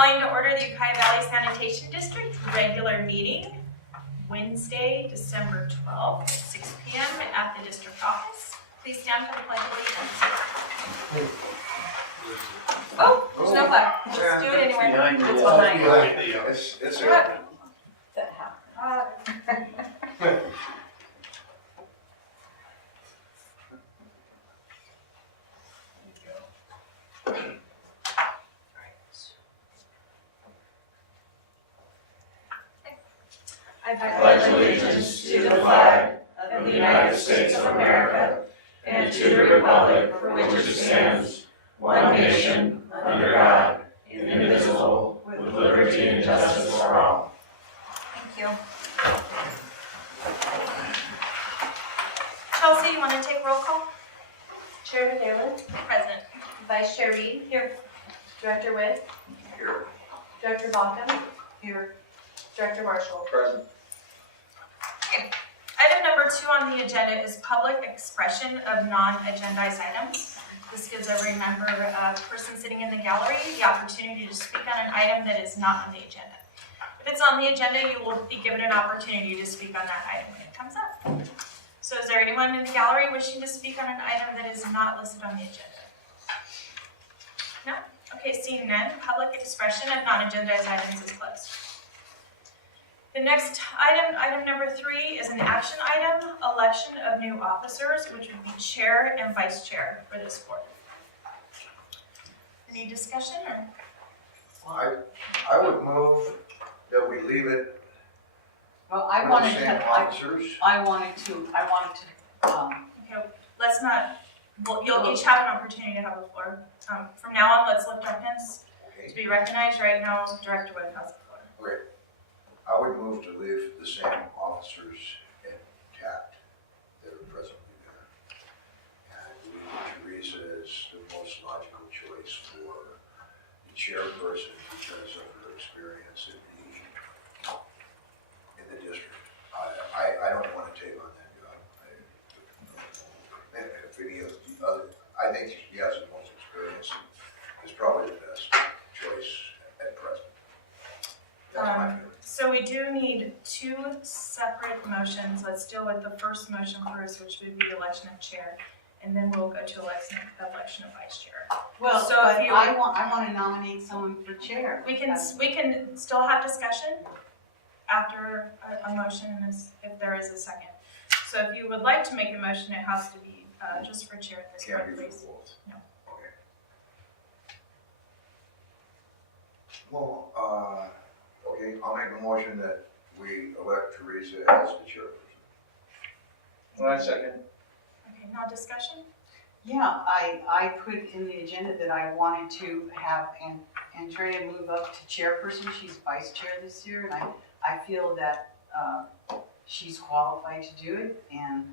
Calling to order the Ukiah Valley Sanitation District regular meeting, Wednesday, December 12th, at 6 p.m. at the district office. Please stand for the Pledge of Allegiance. Oh, there's no flag. Let's do it anyway. It's behind. It's What? I pledge allegiance to the flag of the United States of America and to the republic for which it stands, one nation, under God, indivisible, with liberty and justice for all. Thank you. Chelsea, you want to take roll call? Chair Nalen, Present. Vice Chair Reed, here. Director Witt, here. Director Bauckham, here. Director Marshall. Present. Item number 2 on the agenda is public expression of non-agendized items. This gives every member, person sitting in the gallery, the opportunity to speak on an item that is not on the agenda. If it's on the agenda, you will be given an opportunity to speak on that item when it comes up. So is there anyone in the gallery wishing to speak on an item that is not listed on the agenda? No? Okay, seeing none, public expression of non-agendized items is closed. The next item, item number 3, is an action item, election of new officers, which would be chair and vice chair for this board. Any discussion or? I would move that we leave it Well, I for wanted the same to, officers. I wanted to, Okay, let's not, well, you'll each have an opportunity to have the floor. From now on, let's lift our hands to Okay. be recognized. Right now, Director Wood has the floor. Okay. I would move to leave the same officers intact that are presently there. And I believe Teresa is the most logical choice for the chairperson because of her experience in the district. I don't want to take on that job. If any of the other, I think she has the most experience and is probably the best choice at present. That's my feeling. So we do need 2 separate motions. Let's deal with the first motion first, which would be the election of chair, and then we'll go to election of vice chair. well, So but if you- I want to nominate someone for chair. We can still have discussion after a motion if there is a second. So if you would like to make a motion, it has to be just for chair at this Can't point, be please. for both. No. Okay. Well, okay, I'll make a motion that we elect Teresa as the chairperson. Well, second. Okay, now discussion? Yeah, I put in the agenda that I wanted to have Andrea move up to chairperson. She's vice chair this year, and I feel that she's qualified to do it, and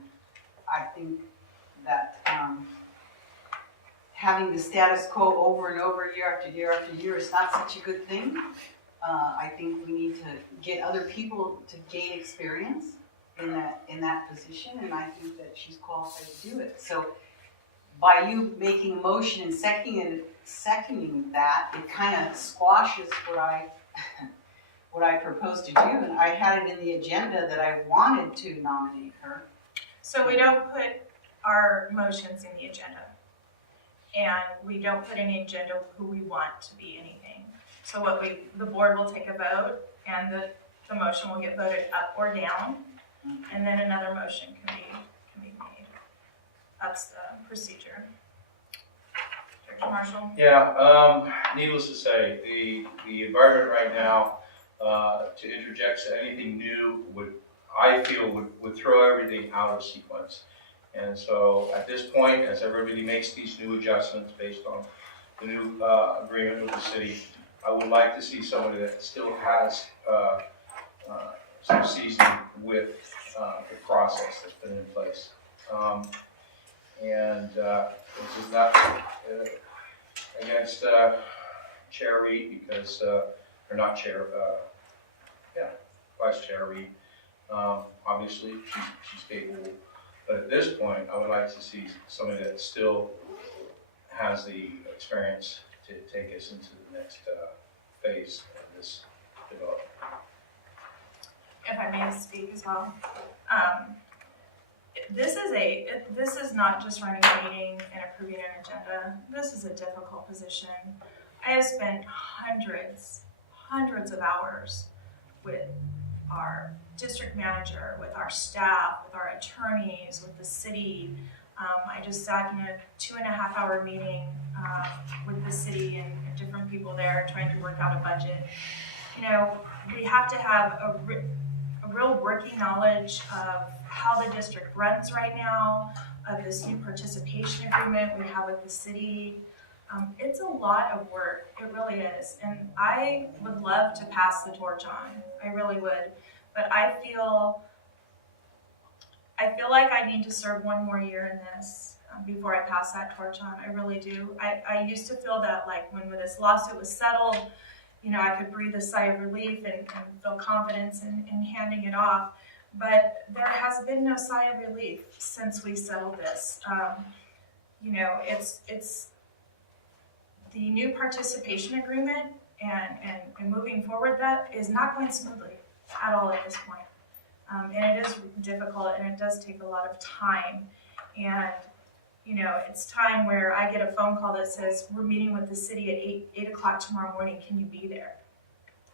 I think that having the status quo over and over year after year after year is not such a good thing. I think we need to get other people to gain experience in that position, and I think that she's qualified to do it. So by you making a motion and seconding that, it kind of squashes what I proposed to do, and I had it in the agenda that I wanted to nominate her. So we don't put our motions in the agenda. And we don't put in the agenda who we want to be anything. So the board will take a vote, and the motion will get voted up or down, and then another motion can be made. That's the procedure. Director Marshall? Yeah, needless to say, the environment right now, to interject anything new I feel would throw everything out of sequence. And so at this point, as everybody makes these new adjustments based on the new agreement with the city, I would like to see somebody that still has some seasoning with the process that's been in place. This is not against Chair Reed because, or not Chair, Vice Chair Reed. Obviously, she's capable. But at this point, I would like to see somebody that still has the experience to take us into the next phase of this development. If I may speak as well. This is not just running a meeting and approving an agenda. This is a difficult position. I have spent hundreds of hours with our district manager, with our staff, with our attorneys, with the city. I just sat in a 2.5-hour meeting with the city and different people there trying to work out a budget. You know, we have to have a real working knowledge of how the district runs right now, of this new participation agreement we have with the city. It's a lot of work, it really is. And I would love to pass the torch on, I really would. But I feel like I need to serve one more year in this before I pass that torch on, I really do. I used to feel that like when this lawsuit was settled, you know, I could breathe a sigh of relief and feel confidence in handing it off. But there has been no sigh of relief since we settled this. You know, it's the new participation agreement and moving forward, that is not going smoothly at all at this point. And it is difficult and it does take a lot of time. And, you know, it's time where I get a phone call that says, we're meeting with the city at 8 o'clock tomorrow morning, can you be there?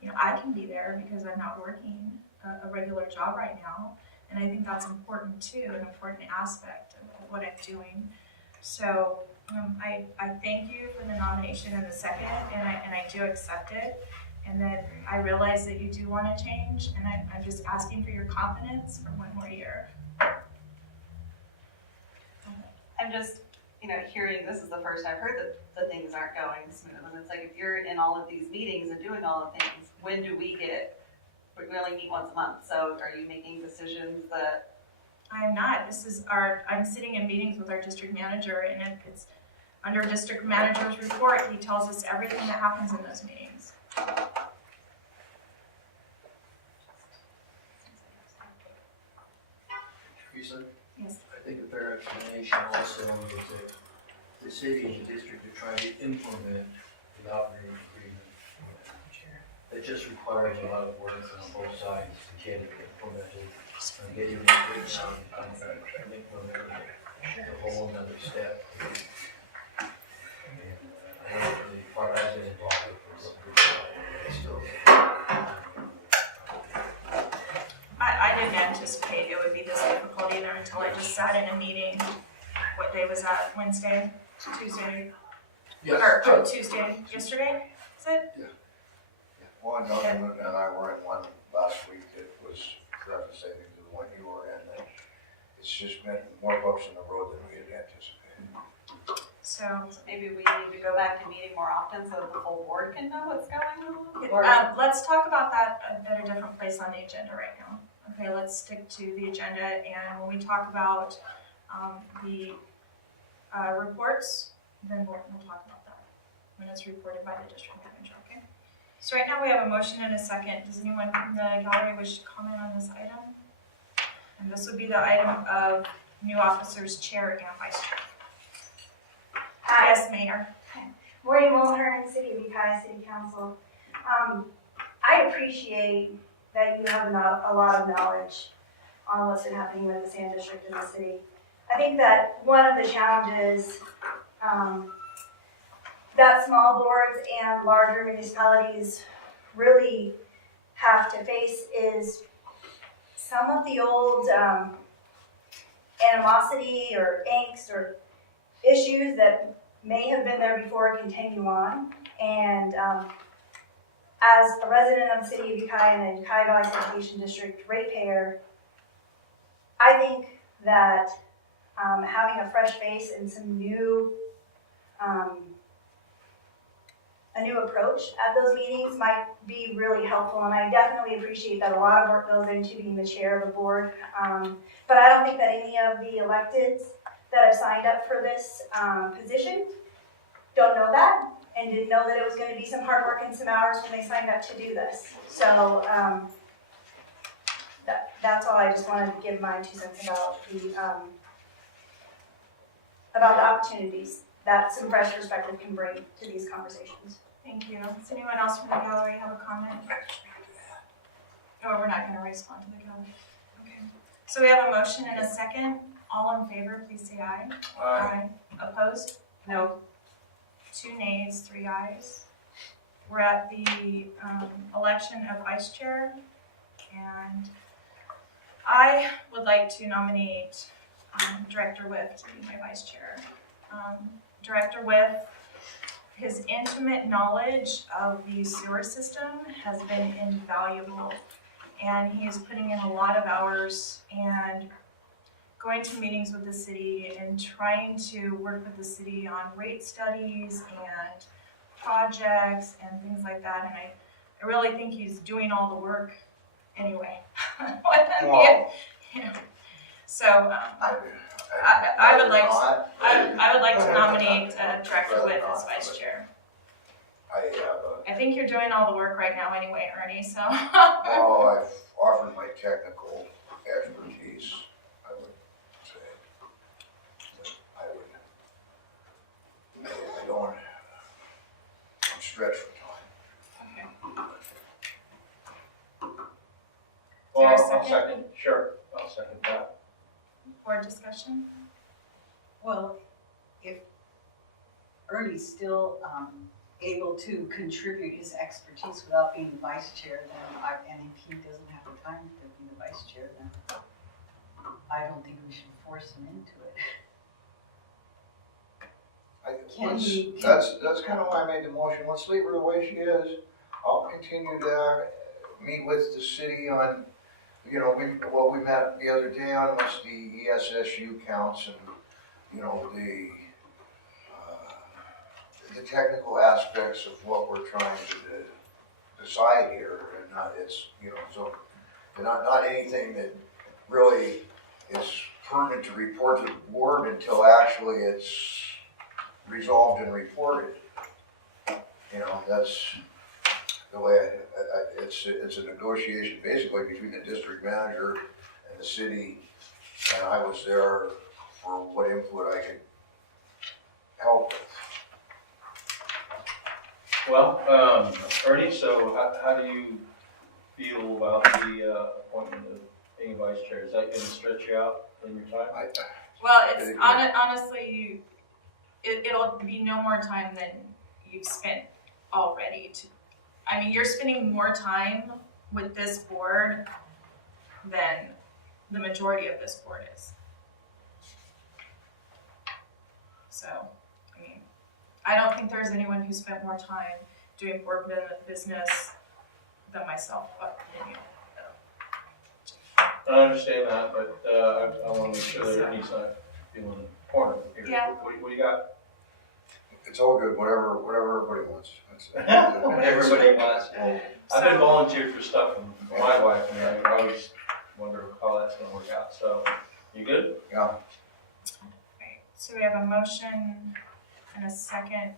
You know, I can be there because I'm not working a regular job right now. And I think that's important too, an important aspect of what I'm doing. So I thank you for the nomination and the second, and I do accept it. And then I realize that you do want to change, and I'm just asking for your confidence for one more year. I'm just, you know, hearing this is the first I've heard that the things aren't going smooth. And it's like, if you're in all of these meetings and doing all of things, when do we only meet once a month. So are you making decisions that? I'm not. I'm sitting in meetings with our district manager, and it's under district manager's report. He tells us everything that happens in those meetings. Teresa, Yes. I think a fair explanation also is that the city and the district are trying to implement the operating agreement. It just requires a lot of work on both sides to get it implemented and getting it written down in contract and implemented a whole another step. And I don't really, part I've been involved with for still. I didn't anticipate it would be this difficult either until I just sat in a meeting. What day was that? Wednesday? Tuesday? Yes. Or Tuesday? Yesterday? Is it? One, Duncan and I were in one last week that was representative to the one you were in, and it's just been more bumps in the road than we had anticipated. So Maybe we need to go back to meeting more often so that the whole board can know what's going on? Or let's talk about that at a different place on the agenda right now. Okay, let's stick to the agenda, and when we talk about the reports, then we'll talk about that when it's reported by the district manager, okay? So right now we have a motion and a second. Does anyone from the gallery wish to comment on this item? And this would be the item of new officers, chair and vice chair. Hi, Yes, Mayor. Maureen Mulhern, City of Ukiah City Council. I appreciate that you have a lot of knowledge on what's been happening with the Sand District in the city. I think that one of the challenges that small boards and larger municipalities really have to face is some of the old animosity or angst or issues that may have been there before continue on. And as a resident of the City of Ukiah and the Ukiah Valley Sanitation District ratepayer, I think that having a fresh face and some new a new approach at those meetings might be really helpful, and I definitely appreciate that a lot of work goes into being the chair of a board, but I don't think that any of the electeds that have signed up for this position don't know that and didn't know that it was going to be some hard work and some hours when they signed up to do this. So that's all. I just wanted to give my 2 cents about the opportunities that some fresh perspective can bring to these conversations. Thank you. Does anyone else from the gallery have a comment? Or we're not gonna respond to the gallery? Okay. So we have a motion and a second. All in favor, please say aye. Aye. Opposed? No, 2 nays, 3 ayes. We're at the election of vice chair, and I would like to nominate Director Whiff to be my vice chair. Director Whiff, his intimate knowledge of the sewer system has been invaluable, and he is putting in a lot of hours and going to meetings with the city and trying to work with the city on rate studies and projects and things like that. And I really think he's doing all the work anyway. So I would like to nominate Director Whiff as vice chair. I think you're doing all the work right now anyway, Ernie, so. Well, I've offered my technical expertise, I would say. I don't, I'm stretched for time. Well, Is there a I'll second, sure, I'll second that. Board discussion? well, if Ernie's still, able to contribute his expertise without being vice chair, then and if he doesn't have the time to be the vice chair, then I don't think we should force him into it. That's kind of why I made the motion. Let's leave her the way she is. I'll continue to meet with the city on, we met the other day on was the ESSU counts and, the technical aspects of what we're trying to decide here, and not anything that really is pertinent to report to the board until actually it's resolved and reported. That's the way it's a negotiation basically between the district manager and the city, and I was there for what input I could help with. Well, Ernie, so how do you feel about the appointment of being vice chair? Is that gonna stretch you out in your time? Well, it's honestly, it'll be no more time than you've spent already. You're spending more time with this board than the majority of this board is. So, I don't think there's anyone who spent more time doing board business than myself. I understand that, but I want to make sure that he's not feeling cornered here. Yeah. What do you got? It's all good, whatever everybody wants. What everybody wants. I've been volunteered for stuff from my wife, and I always wonder how that's gonna work out. So, you good? Yeah. Right, so we have a motion and a second.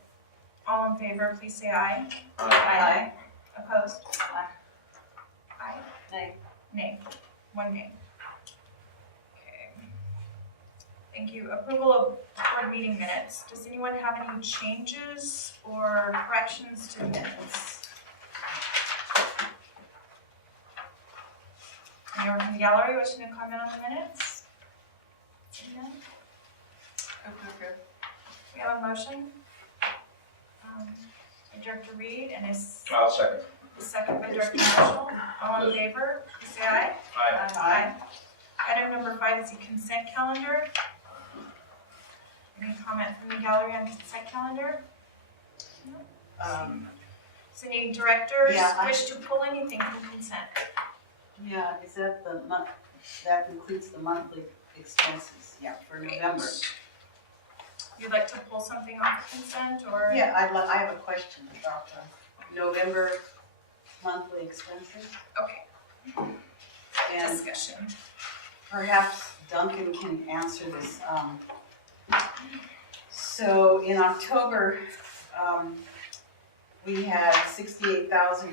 All in favor, please say aye. Aye. Opposed? Aye. Aye. Nay. Nay. 1 nay. Okay. Thank you. Approval of board meeting minutes. Does anyone have any changes or corrections to the minutes? Anyone from the gallery wishing to comment on the minutes? None? We have a motion. By Director Reed and I'll second. a second by Director Marshall. All in favor, please say aye. Aye. Aye. Item number 5 is the consent calendar. Any comment from the gallery on consent calendar? No? Does any directors Yeah, wish to pull anything from consent? Yeah, is that the month, that includes the monthly expenses, yeah, for November. You'd like to pull something off consent or? Yeah, I have a question about the November monthly expenses. Okay, And discussion. perhaps Duncan can answer this. So in October, we had $68,000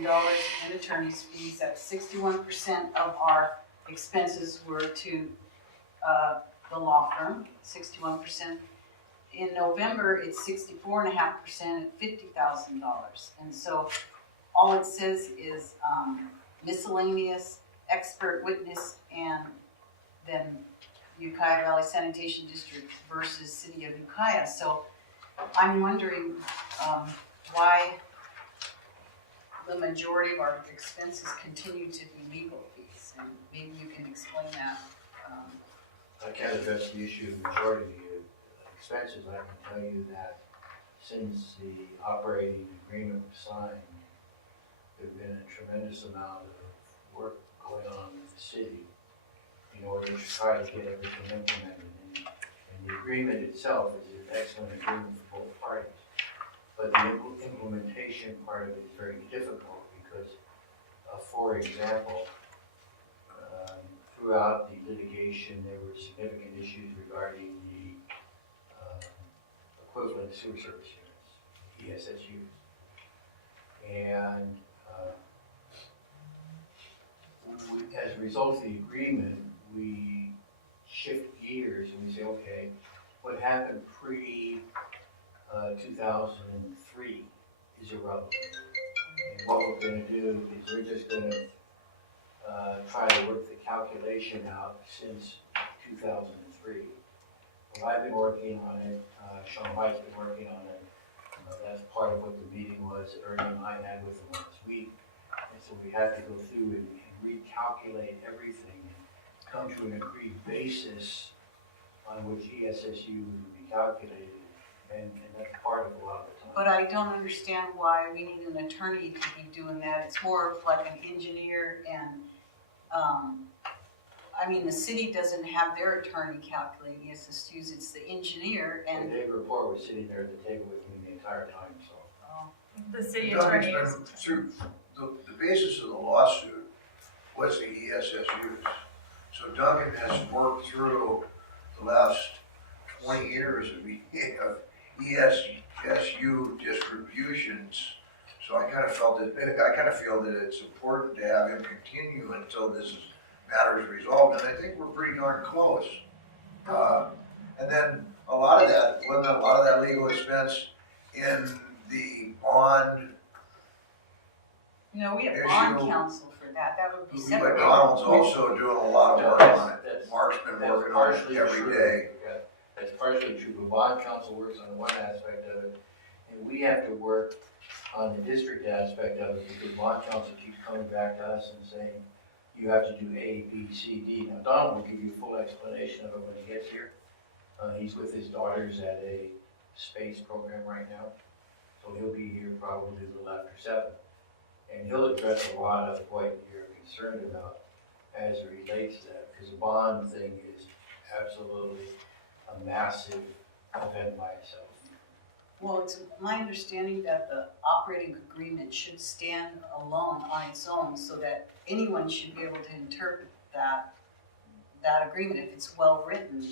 in attorney's fees. That's 61% of our expenses were to the law firm, 61%. in November, it's 64.5% at $50,000. And so all it says is miscellaneous, expert witness, and then Ukiah Valley Sanitation District versus City of Ukiah. So I'm wondering why the majority of our expenses continue to be legal fees, and maybe you can explain that. I can't address the issue of majority of expenses. I can tell you that since the operating agreement was signed, there's been a tremendous amount of work going on with the city in order to try to get everything implemented. And the agreement itself is an excellent agreement for both parties. But the implementation part of it is very difficult because, for example, throughout the litigation, there were significant issues regarding the equivalent sewer service units, ESSUs. And as a result of the agreement, we shift gears and we say, okay, what happened pre 2003 is irrelevant. And what we're going to do is we're just going to try to work the calculation out since 2003. Well, I've been working on it, Sean White's been working on it. That's part of what the meeting was that Ernie and I had with him last week. And so we have to go through and recalculate everything and come to an agreed basis on which ESSU would be calculated. And that's part of a lot of the time. But I don't understand why we need an attorney to be doing that. It's more of like an engineer and, I mean, the city doesn't have their attorney calculating ESSUs, it's the engineer And and. Dave Report was sitting there at the table with me the entire time, so. The city Doug, attorney it's is. been through, the basis of the lawsuit was the ESSUs. So Duncan has worked through the last 20 years of ESSU distributions. So I kind of feel that it's important to have him continue until this matter is resolved, and I think we're pretty darn close. And then a lot of that legal expense in the bond. No, we have Issue. bond counsel for that, that would be But separate. Donald's also doing a lot of work on it. Mark's been working on it every day. That's partially true, but bond counsel works on one aspect of it, and we have to work on the district aspect of it, because bond counsel keeps coming back to us and saying, you have to do A, B, C, D. Now, Donald will give you a full explanation of it when he gets here. He's with his daughters at a space program right now, so he'll be here probably a little after 7. And he'll address a lot of what you're concerned about as it relates to that, because the bond thing is absolutely a massive event by itself. Well, it's my understanding that the operating agreement should stand alone on its own so that anyone should be able to interpret that agreement if it's well written.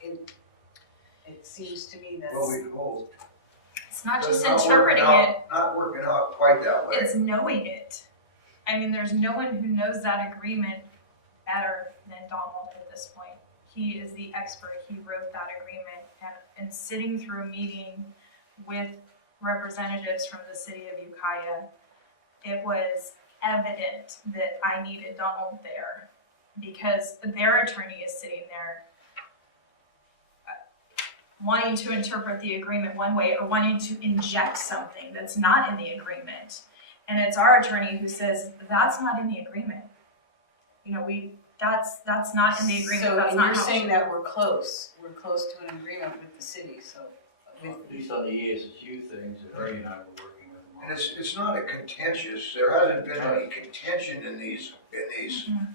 It seems to me that. Well, we hope. It's not just But interpreting it, Not working out quite that way. it's knowing it. I mean, there's no one who knows that agreement better than Donald at this point. He is the expert, he wrote that agreement, and sitting through a meeting with representatives from the city of Ukiah, it was evident that I needed Donald there, because their attorney is sitting there wanting to interpret the agreement one way or wanting to inject something that's not in the agreement. And it's our attorney who says, that's not in the agreement. You know, that's not in the agreement, that's not how. So you're saying that we're close to an agreement with the city, so. At least on the ESSU things that Ernie and I were working with them on. And it's not a contentious, there hasn't been any contention in these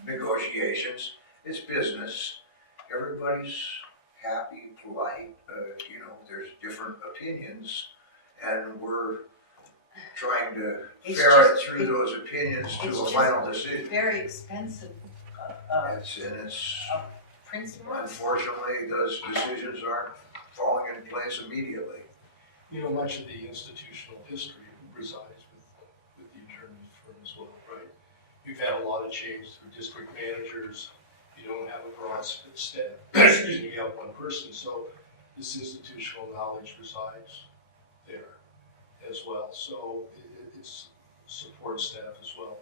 negotiations. It's business. Everybody's happy, polite, there's different opinions, and we're trying to ferret through those opinions to a final decision. Very expensive, It's principle. unfortunately, those decisions aren't falling in place immediately. Much of the institutional history resides with the attorney firm as well, right? You've had a lot of change through district managers. You don't have a broad staff. Excuse me, you have one person. So this institutional knowledge resides there as well. So it's support staff as well.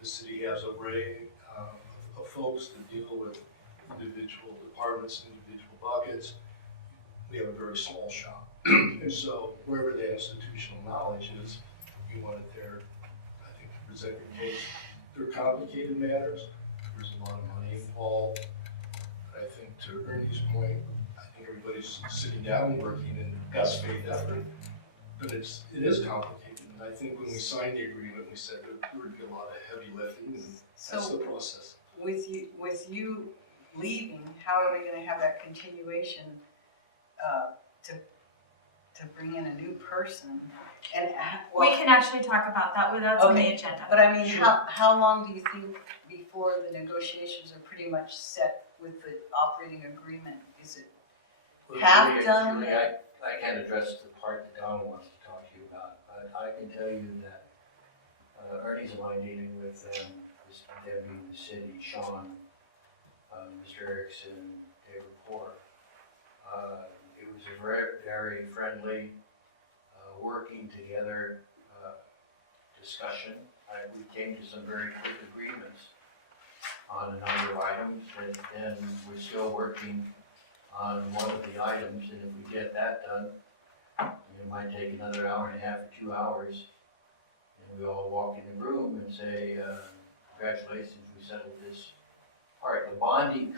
The city has an array of folks that deal with individual departments, individual buckets. We have a very small shop. And so wherever the institutional knowledge is, you want it there, I think, to present your case. They're complicated matters. There's a lot of money involved. But I think to Ernie's point, I think everybody's sitting down and working in God's faith effort. But it is complicated. And I think when we signed the agreement, we said that there would be a lot of heavy lifting, and that's the process. With you leaving, how are we gonna have that continuation, to bring in a new person? And, We can actually talk about that, that's on the Okay, agenda. but I mean, how long do you think before the negotiations are pretty much set with the operating agreement? Is it half done? Julie, I can't address the part that Don wants to talk to you about, but I can tell you that Ernie's line dealing with them, them being the city, Sean, Mr. Erickson, David Poor. It was a very, very friendly, working together discussion. We came to some very quick agreements on a number of items, and we're still working on one of the items, and if we get that done, it might take another hour and a half or 2 hours, and we all walk in the room and say, congratulations, we settled this part. The bonding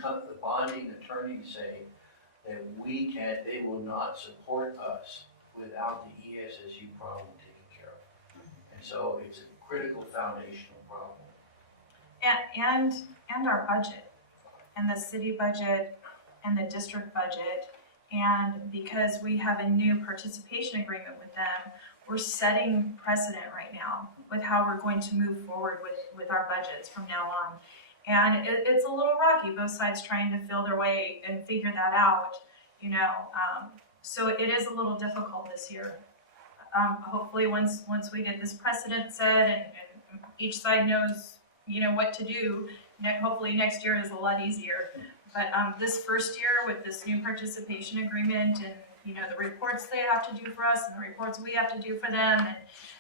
attorneys say that they will not support us without the ESSU problem taken care of. And so it's a critical foundational problem. And our budget, and the city budget, and the district budget, and because we have a new participation agreement with them, we're setting precedent right now with how we're going to move forward with our budgets from now on. And it's a little rocky, both sides trying to feel their way and figure that out, so it is a little difficult this year. Hopefully once we get this precedent set and each side knows, what to do, hopefully next year is a lot easier. But this first year with this new participation agreement and, the reports they have to do for us and the reports we have to do for them and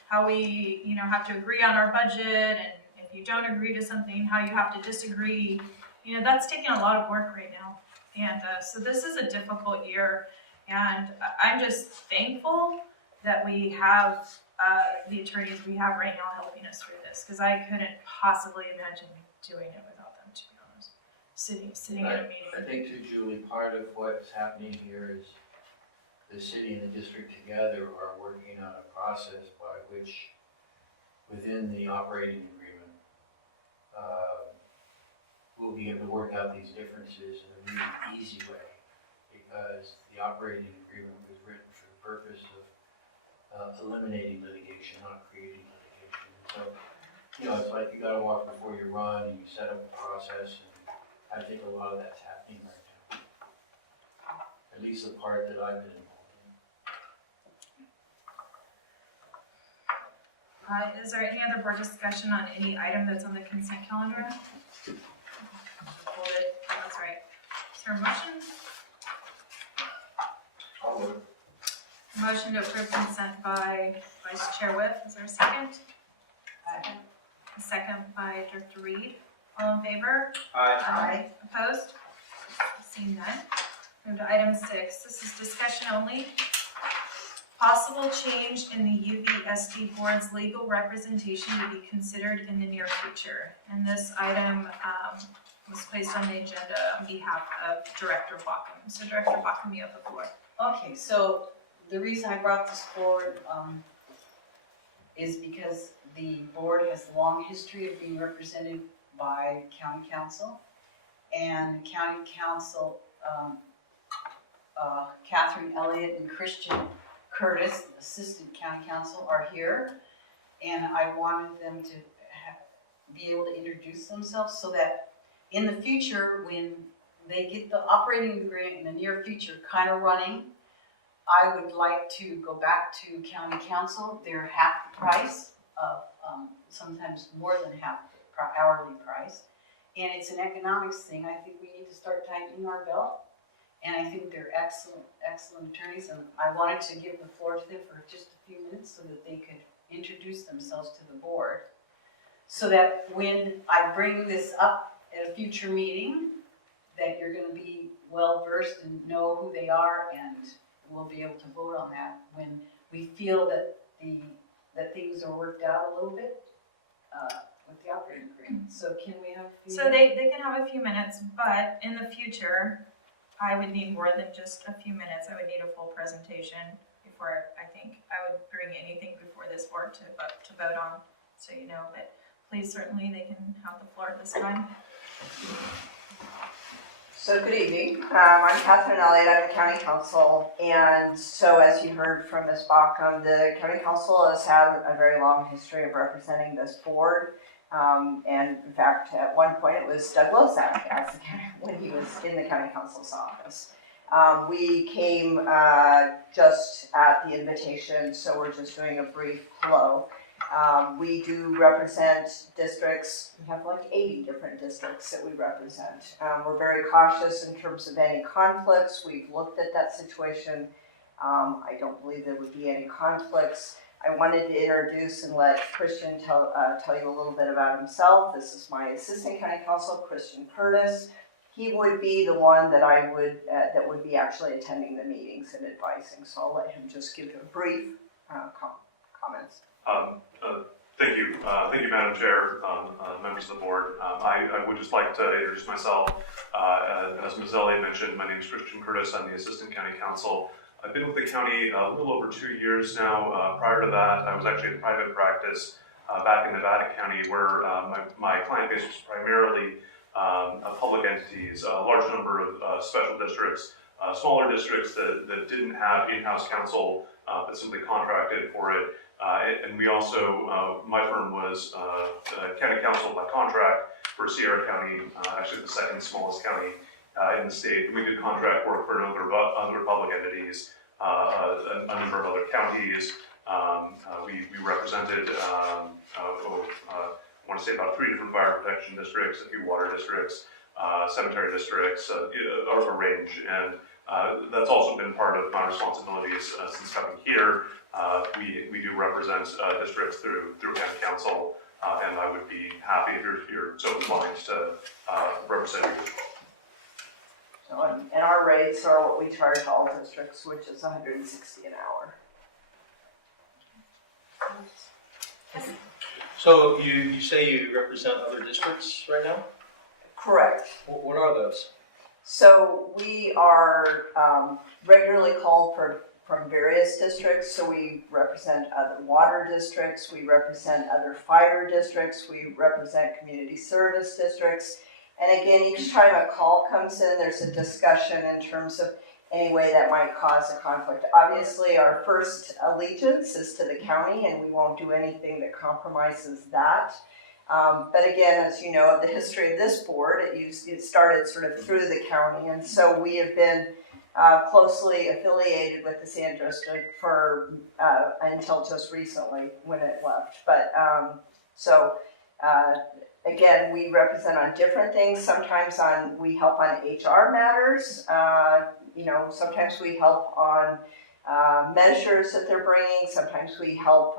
how we, have to agree on our budget, and if you don't agree to something, how you have to disagree, that's taking a lot of work right now. And so this is a difficult year, and I'm just thankful that we have the attorneys we have right now helping us through this, because I couldn't possibly imagine doing it without them, to be honest. Sitting in a meeting. I think too, Julie, part of what's happening here is the city and the district together are working on a process by which, within the operating agreement, we'll be able to work out these differences in a really easy way, because the operating agreement was written for the purpose of eliminating litigation, not creating litigation. And so, it's like you gotta walk before you run, and you set up a process, and I think a lot of that's happening right now. At least the part that I've been involved in. Is there any other board discussion on any item that's on the consent calendar? Hold it, that's right. Is there a motion? I'll move. Motion to approve consent by Vice Chair Whip, is there a second? Second. A second by Director Reed. All in favor? Aye. Opposed? Seeing none. Move to item 6. This is discussion only. Possible change in the UVSD board's legal representation to be considered in the near future. And this item was placed on the agenda on behalf of Director Baucom. So Director Baucom, you have the floor. Okay, so the reason I brought this forward is because the board has a long history of being represented by county council, and county council, Catherine Elliott and Christian Curtis, assistant county council, are here, and I wanted them to be able to introduce themselves so that in the future, when they get the operating agreement in the near future kind of running, I would like to go back to county council. They're half the price of, sometimes more than half the hourly price. And it's an economics thing. I think we need to start tightening our belt And I think they're excellent, excellent attorneys, and I wanted to give the floor to them for just a few minutes so that they could introduce themselves to the board. So that when I bring this up at a future meeting, that you're gonna be well versed and know who they are, and we'll be able to vote on that when we feel that that things are worked out a little bit with the operating agreement. So can we have a few So they can have a few minutes, but in the future, I would need more than just a few minutes. I would need a full presentation before I think I would bring anything before this board to vote on, so you know. But please, certainly, they can have the floor at this time. So good evening. I'm Catherine Elliott. I'm the County Council, and so as you heard from Ms. Baucom, the County Council has had a very long history of representing this board. And in fact, at one point it was Doug Losak when he was in the County Council's office. We came just at the invitation, so we're just doing a brief hello. We do represent districts. We have like 80 different districts that we represent. We're very cautious in terms of any conflicts. We've looked at that situation. I don't believe there would be any conflicts. I wanted to introduce and let Christian tell you a little bit about himself. This is my assistant county counsel, Christian Curtis. He would be the one that that would be actually attending the meetings and advising. So I'll let him just give a brief comments. Thank you, Madam Chair, members of the board. I would just like to introduce myself. As Ms. Elliott mentioned, my name is Christian Curtis. I'm the Assistant County Counsel. I've been with the county a little over 2 years now. Prior to that, I was actually in private practice back in Nevada County, where my client base was primarily public entities, a large number of special districts, smaller districts that didn't have in-house counsel, but simply contracted for it. And we also, my firm was county counsel by contract for Sierra County, actually the second smallest county in the state. We did contract work for a number of other public entities, a number of other counties. We represented, I want to say about 3 different fire protection districts, a few water districts, cemetery districts, a range. And that's also been part of my responsibilities since coming here. We do represent districts through county council, and I would be happy if you're so inclined to represent you as well. So, and our rates are what we charge all districts, which is $160 an hour. So you say you represent other districts right now? Correct. What are those? So we are regularly called from various districts. So we represent other water districts, we represent other fire districts, we represent community service districts. And again, each time a call comes in, there's a discussion in terms of any way that might cause a conflict. Obviously, our first allegiance is to the county, and we won't do anything that compromises that. But again, as you know, the history of this board, it started sort of through the county, and so we have been closely affiliated with the Sand District for until just recently when it left. But again, we represent on different things. Sometimes we help on HR matters. Sometimes we help on measures that they're bringing. Sometimes we help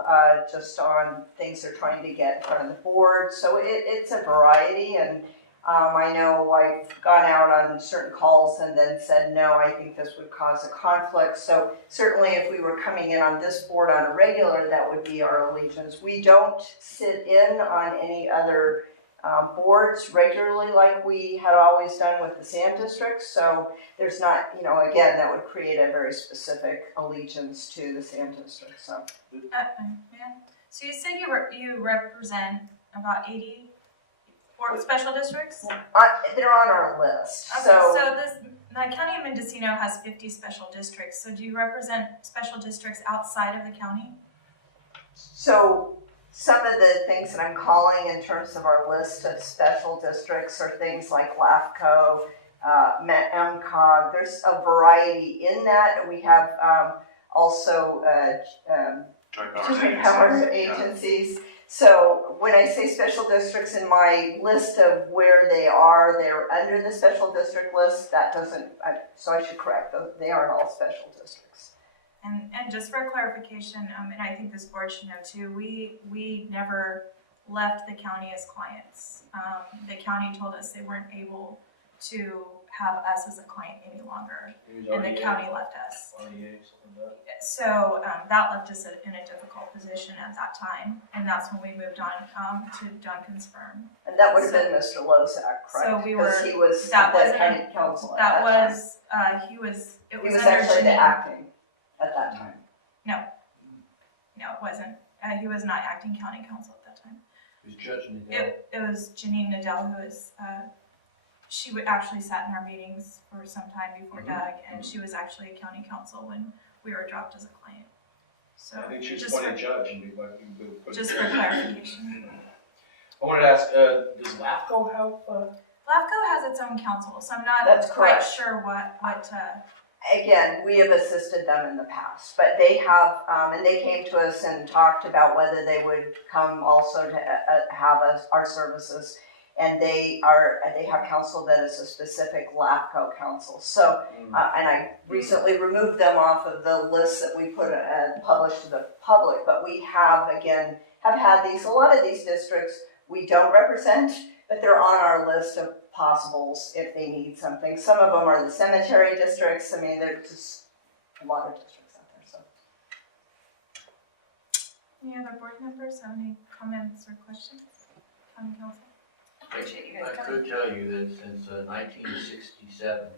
just on things they're trying to get in front of the board. So it's a variety, and I know I've gone out on certain calls and then said, no, I think this would cause a conflict. So certainly if we were coming in on this board on a regular, that would be our allegiance. We don't sit in on any other boards regularly like we had always done with the Sand District. So there's not, again, that would create a very specific allegiance to the Sand District. So, So you said you represent about 80 special districts? they're on our list. Okay, so the county of Mendocino has 50 special districts. So do you represent special districts outside of the county? So some of the things that I'm calling in terms of our list of special districts are things like LAFCO, MCOG. There's a variety in that. We have also joint power agencies. So when I say special districts in my list of where they are, they're under the special district list. That doesn't, so I should correct, they aren't all special districts. And just for clarification, and I think this board should know too, we never left the county as clients. The county told us they weren't able to have us as a client any longer, and the county left us. So that left us in a difficult position at that time, and that's when we moved on to Duncan's firm. And that would have been Mr. Lozak, correct? So we were. Because he was That the wasn't. county council at That that time. was. He was. It He was was under actually the Janine. acting at that time. No, it wasn't. He was not acting county council at that time. Who's judging it? It was Janine Nadell, who was, she would actually sat in our meetings for some time before Doug, and she was actually a county council when we were dropped as a client. So, I think she's just appointed for, judge and we might put. just for clarification. I wanted to ask, does LAFCO have, LAFCO has its own council, so I'm not That's quite correct. sure what, Again, we have assisted them in the past, but they have, and they came to us and talked about whether they would come also to have us, our services. And they have counsel that is a specific LAFCO council. So, and I recently removed them off of the list that we put and published to the public, but we have had these, a lot of these districts we don't represent, but they're on our list of possibles if they need something. Some of them are the cemetery districts. I mean, there's just a lot of districts out there, so. any other board members have any comments or questions on council? Appreciate you I guys coming. could tell you that since 1967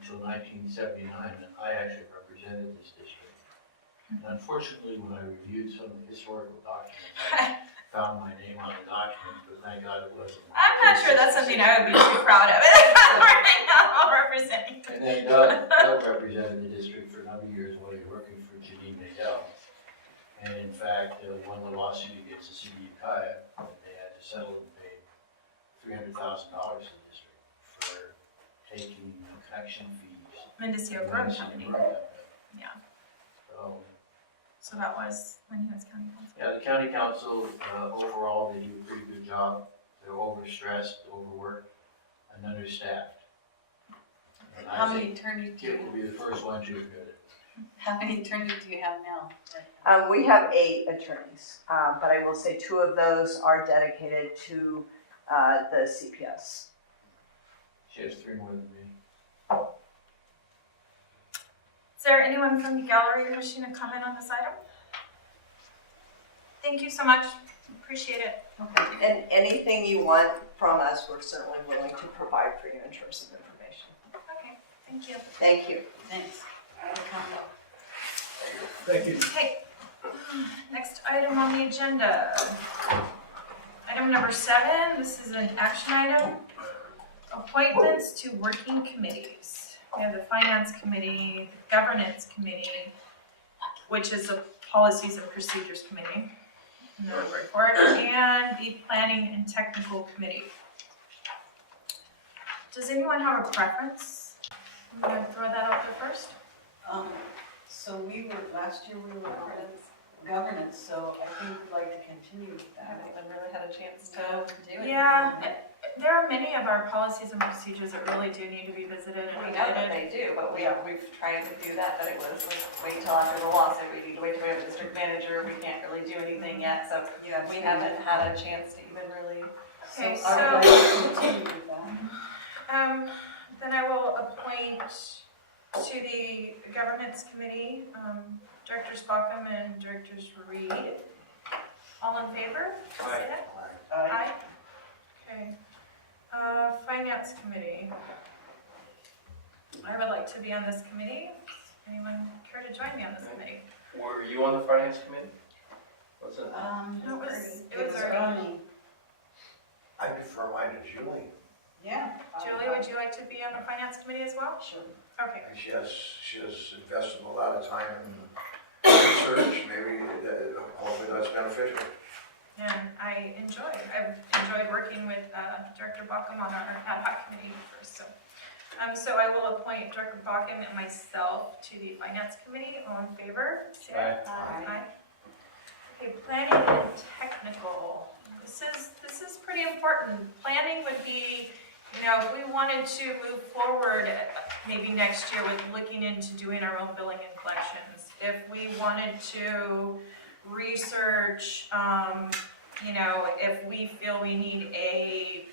until 1979, I actually represented this district. And unfortunately, when I reviewed some of the historical documents, I found my name on the document, but thank God it wasn't. I'm not sure that's something I would be too proud of. Right now, I'm representing. And then Doug represented the district for a number of years while he was working for Janine Nadell. And in fact, won the lawsuit against the city of Ukiah, and they had to settle and pay $300,000 to the district for taking connection fees. Mendocino from Brewing the Company. Company. Yeah. So, So that was when he was county council. yeah, the county council, overall, they do a pretty good job. They're overstressed, overworked, and understaffed. And How I many think attorneys do Kit will be the first one to admit it. how many attorneys do you have now? We have 8 attorneys, but I will say 2 of those are dedicated to the CPS. She has 3 more than me. Is there anyone from the gallery wishing to comment on this item? Thank you so much. Appreciate it. And anything you want from us, we're certainly willing to provide for you in terms of information. Okay, thank you. Thank you. Thanks. thank you. Okay, next item on the agenda. Item number 7, this is an action item. Appointments to working committees. We have the Finance Committee, the Governance Committee, which is the Policies and Procedures Committee, another word for it, and the Planning and Technical Committee. Does anyone have a preference? I'm gonna throw that out there first. So last year we were governance, so I think we'd like to continue with I that. haven't even really had a chance to do it. Yeah, there are many of our policies and procedures that really do need to be visited and We know that updated. they do, but we've tried to do that, but it was like, wait till after the lawsuit, we need to wait till we have a district manager, we can't really do anything yet, so Yes, we haven't had a chance to even really. Okay, I would like to continue with that. Then I will appoint to the Governance Committee, Directors Baucom and Directors Reed. All in favor? Say that. Aye. Okay. Finance Committee. I would like to be on this committee. Anyone care to join me on this committee? Were you on the finance committee? What's it? No, it was already. Ernie. I defer mine to Julie. Yeah. Julie, would you like to be on the Finance Committee as well? Sure. Okay. And she has invested a lot of time in research, maybe hopefully that's beneficial. And I've enjoyed working with Director Baucom on our ad hoc committee first, so. So I will appoint Director Baucom and myself to the Finance Committee. All in favor? Say Aye. Aye. Okay, planning and technical. This is pretty important. Planning would be, if we wanted to move forward, maybe next year with looking into doing our own billing and collections. If we wanted to research, if we feel we need a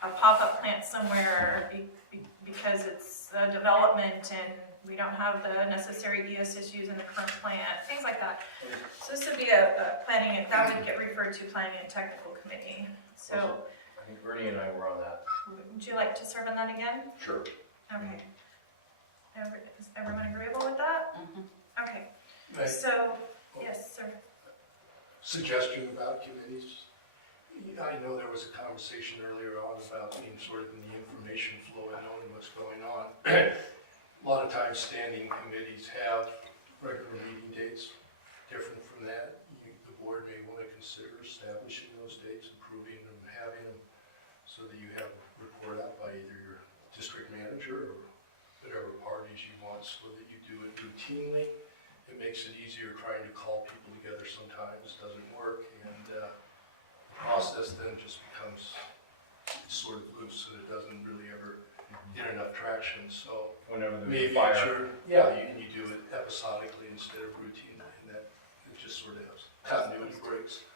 pop-up plant somewhere because it's a development and we don't have the necessary ESSUs in the current plan, things like that. So this would be a planning, that would get referred to planning and technical committee. So, I think Bernie and I were on that. would you like to serve on that again? Sure. Okay. Is everyone agreeable with that? Okay, Right. so, yes, sir. Suggestion about committees. I know there was a conversation earlier on about being sort of in the information flow and knowing what's going on. A lot of times standing committees have regular meeting dates. Different from that, the board may want to consider establishing those dates, approving them, having them, so that you have a report out by either your district manager or whatever parties you want, so that you do it routinely. It makes it easier trying to call people together sometimes, doesn't work, and the process then just becomes sort of loose, so it doesn't really ever get enough traction, so Whenever there's a maybe fire. you do it episodically instead of routinely, and that it just sort of has continuity breaks.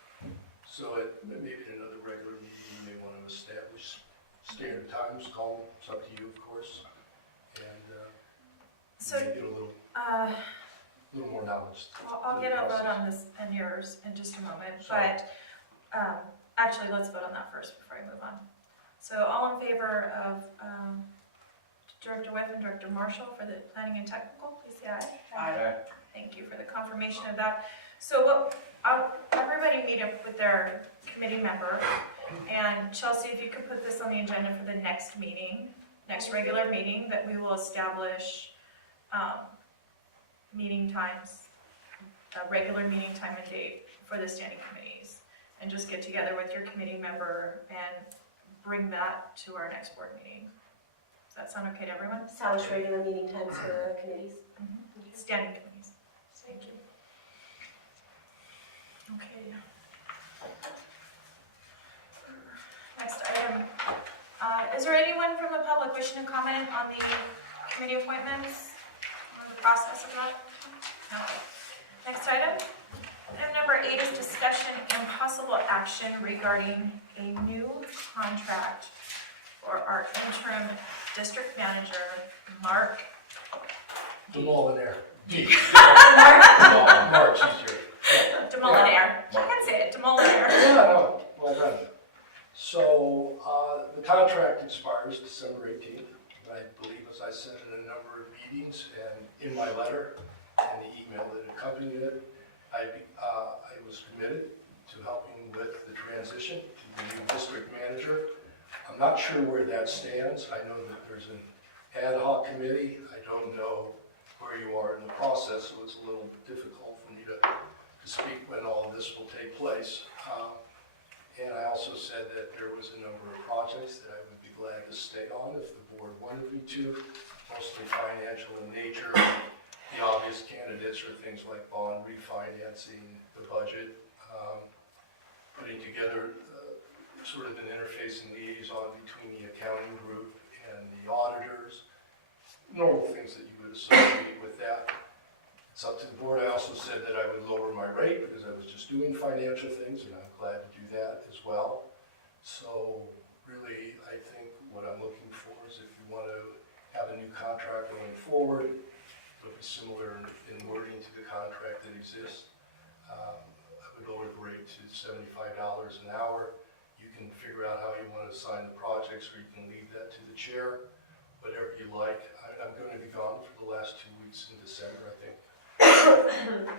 So maybe in another regular meeting, you may want to establish standard times, call them, it's up to you, of course, and So, maybe get a little more knowledge. I'll get a vote on this and yours in just a moment, but actually, let's vote on that first before I move on. So all in favor of Director Webb and Director Marshall for the planning and technical, please say aye. Okay. Thank you for the confirmation of that. So everybody meet up with their committee member, and Chelsea, if you could put this on the agenda for the next meeting, next regular meeting, that we will establish meeting times, a regular meeting time and date for the standing committees, and just get together with your committee member and bring that to our next board meeting. Does that sound okay to everyone? Establish regular meeting times for the committees. Standing committees. Thank you. Okay. Next item. Is there anyone from the public wishing to comment on the committee appointments, or the process of that? No. Next item. Item number 8 is discussion and possible action regarding a new contract for our interim district manager, Mark. Demolinaire. Mark March, easier. Demolinaire. I can say it, Demolinaire. Yeah, no, well done. So, the contract expires December 18th. I believe, as I said in a number of meetings and in my letter and the email that accompanied it, I was committed to helping with the transition to the new district manager. I'm not sure where that stands. I know that there's an ad hoc committee. I don't know where you are in the process, so it's a little difficult for me to speak when all of this will take place. And I also said that there was a number of projects that I would be glad to stay on if the board wanted me to, mostly financial in nature. The obvious candidates are things like bond refinancing, the budget, putting together sort of an interface and liaison between the accounting group and the auditors, normal things that you would associate with that. It's up to the board. I also said that I would lower my rate because I was just doing financial things, and I'm glad to do that as well. So really, I think what I'm looking for is if you want to have a new contract going forward, it'll be similar in wording to the contract that exists. I would lower the rate to $75 an hour. You can figure out how you want to assign the projects, or you can leave that to the chair, whatever you like. I'm going to be gone for the last 2 weeks in December, I think.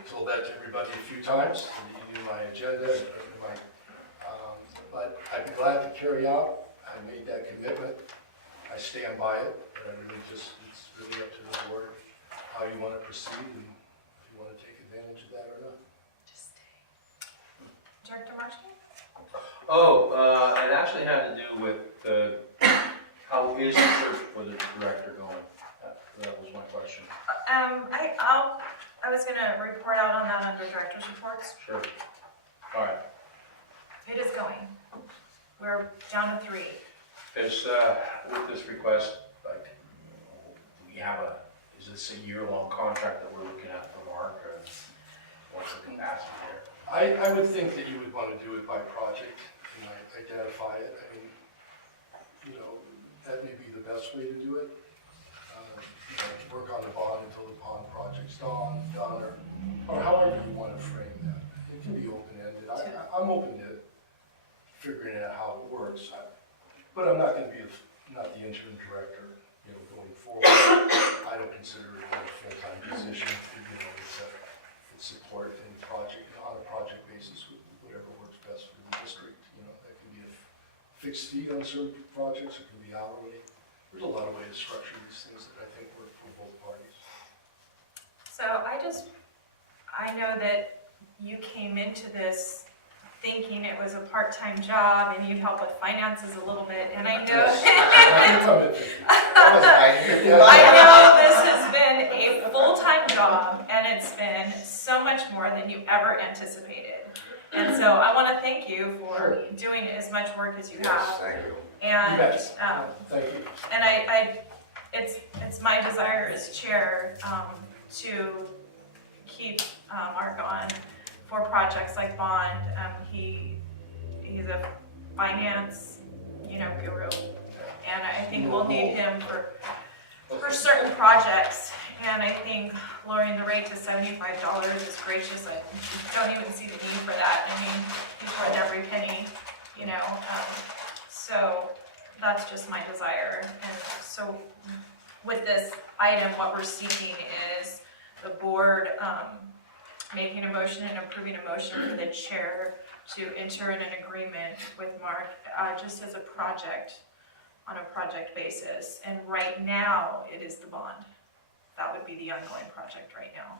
Told that to everybody a few times, so that you knew my agenda, but I'd be glad to carry out. I made that commitment. I stand by it, but I really it's really up to the board how you want to proceed and if you want to take advantage of that or not. Director Marshall? It actually had to do with how is the search for the director going? That was my question. I was gonna report out on that under director's reports. Sure. All right. It is going. We're down to 3. Is, with this request, like, do we have is this a year-long contract that we're looking at for Mark, or what's the capacity there? I would think that you would want to do it by project and identify it. I mean, you know, that may be the best way to do it. You know, work on the bond until the bond project's done, or however you want to frame that. It can be open-ended. I'm open to figuring out how it works. But I'm not going to be not the interim director, you know, going forward. I don't consider it a full-time position. You know, it's support and project on a project basis, whatever works best for the district. You know, that can be a fixed fee on certain projects. It can be hourly. There's a lot of ways to structure these things that I think work for both parties. So I know that you came into this thinking it was a part-time job and you'd help with finances a little bit, and I know I know this has been a full-time job, and it's been so much more than you ever anticipated. And so I want to thank you for doing as much work as you have. Thank you. And Thank you. and it's my desire as chair to keep Mark on for projects like bond. He's a finance, guru, and I think we'll need him for certain projects. And I think lowering the rate to $75 is gracious. I don't even see the need for that. I mean, he's worth every penny, so that's just my desire. And so with this item, what we're seeking is the board making a motion and approving a motion for the chair to enter in an agreement with Mark just as a project, on a project basis. And right now, it is the bond. That would be the ongoing project right now.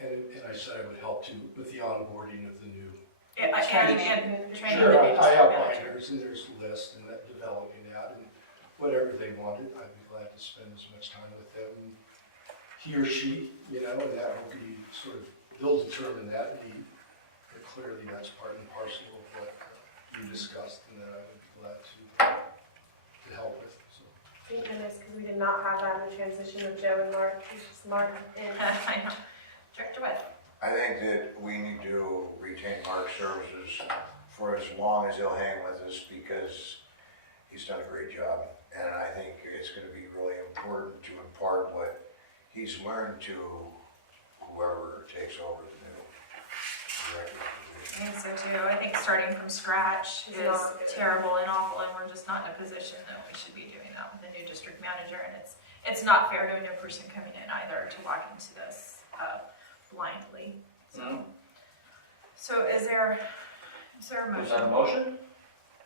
And I said I would help too with the onboarding of the new. And training Sure, the I new have manager. binders and there's a list and that developing that, and whatever they wanted, I'd be glad to spend as much time with them. He or she, and that will be sort of, they'll determine that need. But clearly that's part and parcel of what you discussed and that I would be glad to help with, so. Thank goodness, because we did not have that in the transition of Joe and Mark. It's just Mark and I know. Director Webb. I think that we need to retain Mark's services for as long as he'll hang with us, because he's done a great job. And I think it's going to be really important to impart what he's learned to whoever takes over the new director. I think so too. I think starting from scratch is terrible and awful, and we're just not in a position that we should be doing that with a new district manager. And it's not fair to a new person coming in either to walk into this blindly. So is there a Was that a motion? motion?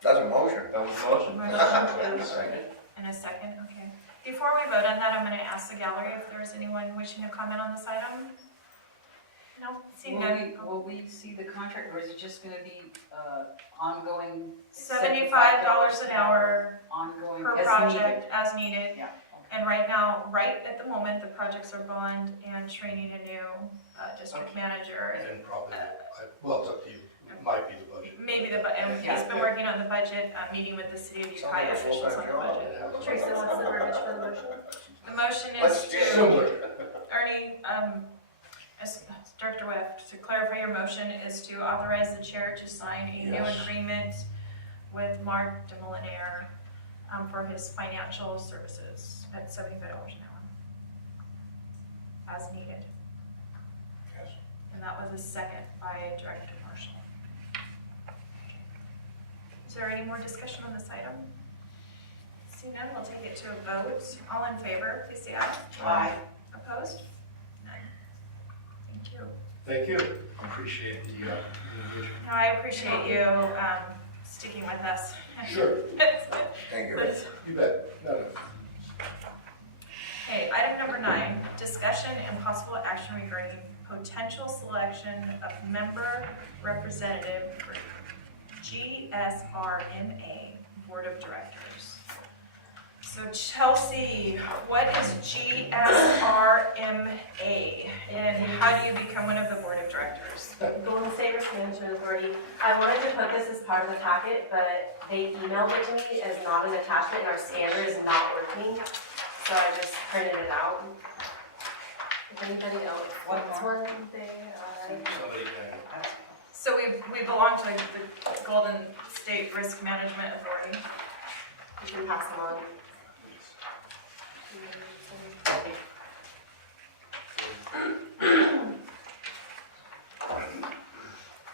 That's a motion. That was a motion. Motion. Second. In a second, okay. Before we vote on that, I'm going to ask the gallery if there's anyone wishing to comment on this item. No, seeing none. Will we see the contract, or is it just gonna be, ongoing? $75 an hour Ongoing per as project needed? as needed. Yeah, And right now, right at the moment, the projects are bond and training a new district manager. And then probably, well, it's up to you. It might be the budget. Maybe and he's been working on the budget, meeting with the city of Ukiah officials on the budget. Teresa, what's the verbiage for the motion? The motion Let's is do to, Similar. Ernie, as Director Webb, to clarify your motion is to authorize the chair to sign a new Yes. agreement with Mark DeMolinaire for his financial services at $75 an hour, as needed. Yes. And that was a second by Director Marshall. Is there any more discussion on this item? Seeing none, we'll take it to a vote. All in favor, please say aye. Aye. Opposed? None. Thank you. Thank you. Appreciate the engagement. No, I appreciate you sticking with us. Sure. Thank you. You bet. No. Okay, item number 9, discussion and possible action regarding potential selection of member representative for GSRMA Board of Directors. So Chelsea, what is GSRMA and how do you become one of the board of directors? Golden State Risk Management Authority. I wanted to put this as part of the packet, but they emailed it to me as not an attachment and our scanner is not working. So I just printed it out. If anybody else wants one, they are. Somebody can. So we belong to the Golden State Risk Management Authority. You can pass them on.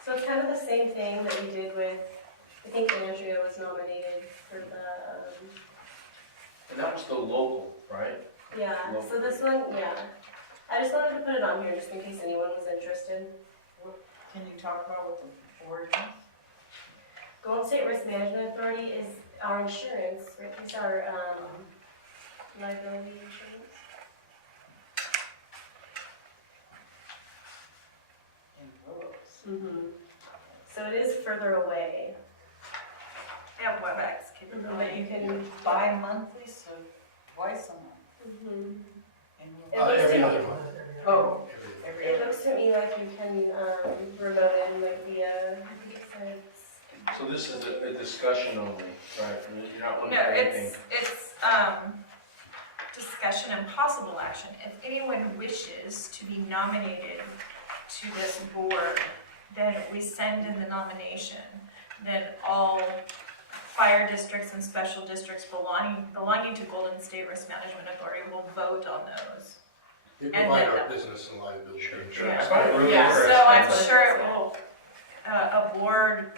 So it's kind of the same thing that we did with, I think Andrea was nominated for the, And that was the local, right? yeah, so this one, yeah. I just wanted to put it on here just in case anyone was interested. Can you talk about what the board is? Golden State Risk Management Authority is our insurance, right? It's our liability insurance. Mm-hmm. So it is further away. They have WebEx But capability. you can Buy monthly, so twice a month. Mhm. And It looks Every to other me, month. Oh, Every it looks to me like you can remote in like via, I think it says. So this is a discussion only, right? You're not looking No, for anything. it's discussion and possible action. If anyone wishes to be nominated to this board, then we send in the nomination. Then all fire districts and special districts belonging to Golden State Risk Management Authority will vote on those. They And provide then our business and liability Sure. insurance. I find it really Yeah, interesting. So I'm That's what sure it it is. will, a board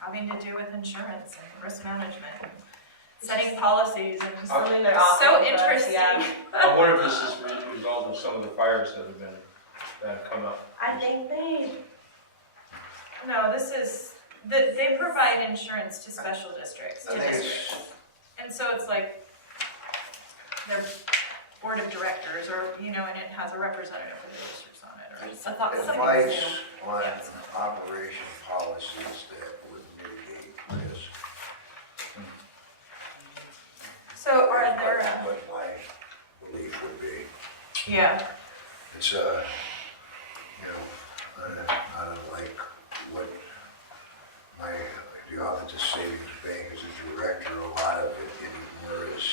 having to do with insurance and risk management, setting policies and Just something they're offering so for us, interesting. yeah. I wonder if this is a result of some of the fires that have come up. I think No, this is, they provide insurance to special districts, to I think it's, districts. And so it's like their board of directors or, and it has a representative for the districts on it or something. advice on operation policies that would mitigate risk. So are there, What my belief would be. yeah, It's not unlike what the Office of Savings Bank as a director, a lot of it anymore is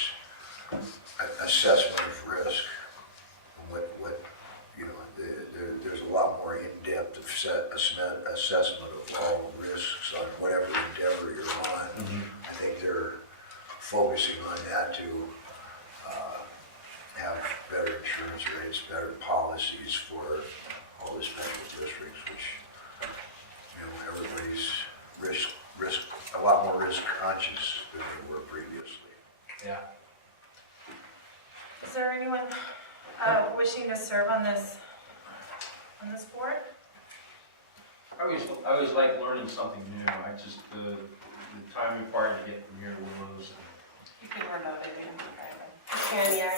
assessment of risk. And there's a lot more in-depth assessment of all risks on whatever endeavor you're on. I think they're focusing on that to have better insurance rates, better policies for all the special districts, which, everybody's a lot more risk conscious than they were previously. Yeah. is there anyone wishing to serve on this board? I always like learning something new. I just, the time required to get from here to Willows. You can remote it in, right? And yeah.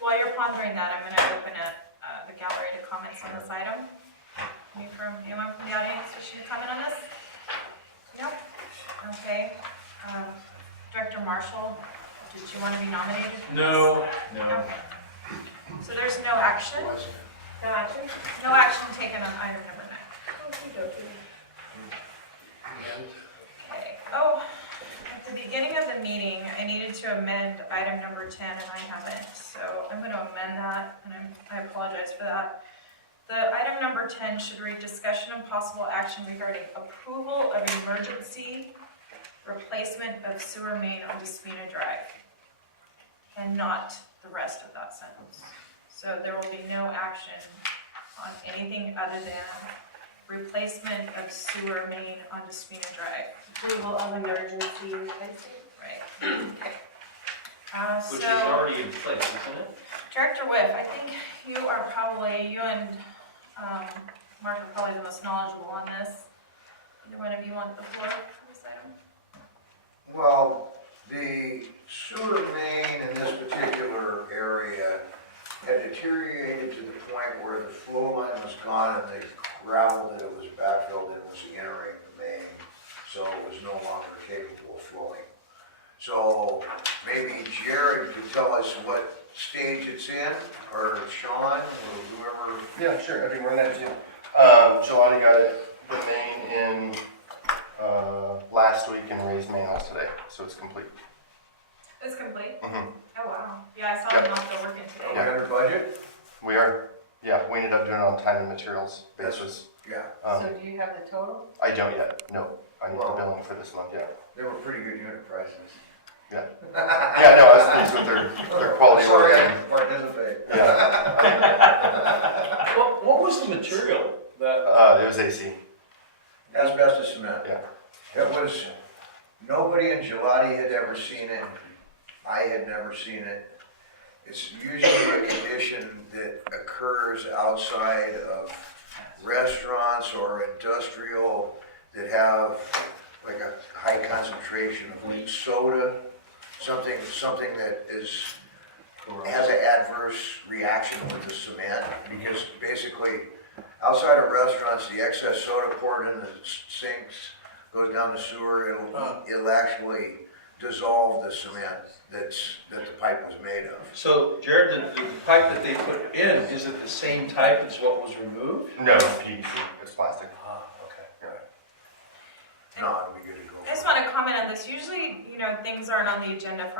While you're pondering that, I'm going to open up the gallery to comments on this item. Anyone from the audience wishing to comment on this? No? Okay. Director Marshall, did you want to be nominated? No. So there's no action? No action? No action taken on item number 9. Okay. Oh, at the beginning of the meeting, I needed to amend item number 10 and I haven't. So I'm going to amend that and I apologize for that. The item number 10 should read discussion and possible action regarding approval of emergency replacement of sewer main on Mendocino Drive. And not the rest of that sentence. So there will be no action on anything other than replacement of sewer main on Mendocino Drive. Approval of emergency replacement. Right. Okay. Which is So, already in place, isn't it? Director Whiff, I think you and Mark are probably the most knowledgeable on this. Either one of you want the floor for this item? Well, the sewer main in this particular area had deteriorated to the point where the flow line was gone and the gravel that it was backfilled in was entering the main. so it was no longer capable of flowing. So maybe Jared could tell us what stage it's in, or Sean, or whoever. Yeah, sure, I can run that too. Jelani got the main in last week and raised main house today, so it's complete. It's complete? Mm-hmm. Oh, wow. Yeah, I saw them out there working Are we today. under budget? We are, yeah, we ended up doing it on time and materials basis. Yeah, So do you have the total? I don't yet, no. I need the billing for this month, yeah. they were pretty good unit prices. Yeah. Yeah, no, I was pleased with their quality Sorry, work. I and- didn't participate. Yeah. What was the material that? It was AC. Asbestos cement. Yeah. It was, nobody in Gelati had ever seen it. I had never seen it. It's usually a condition that occurs outside of restaurants or industrial that have like a high concentration of like soda, something that has an adverse reaction with the cement, because basically outside of restaurants, the excess soda poured in the sinks goes down the sewer, it'll actually dissolve the cement that the pipe was made of. So Jared, the pipe that they put in, is it the same type as what was removed? No, it's PVC, it's plastic. Ah, okay. No, it'll be good to go. I just want to comment on this. Usually, things aren't on the agenda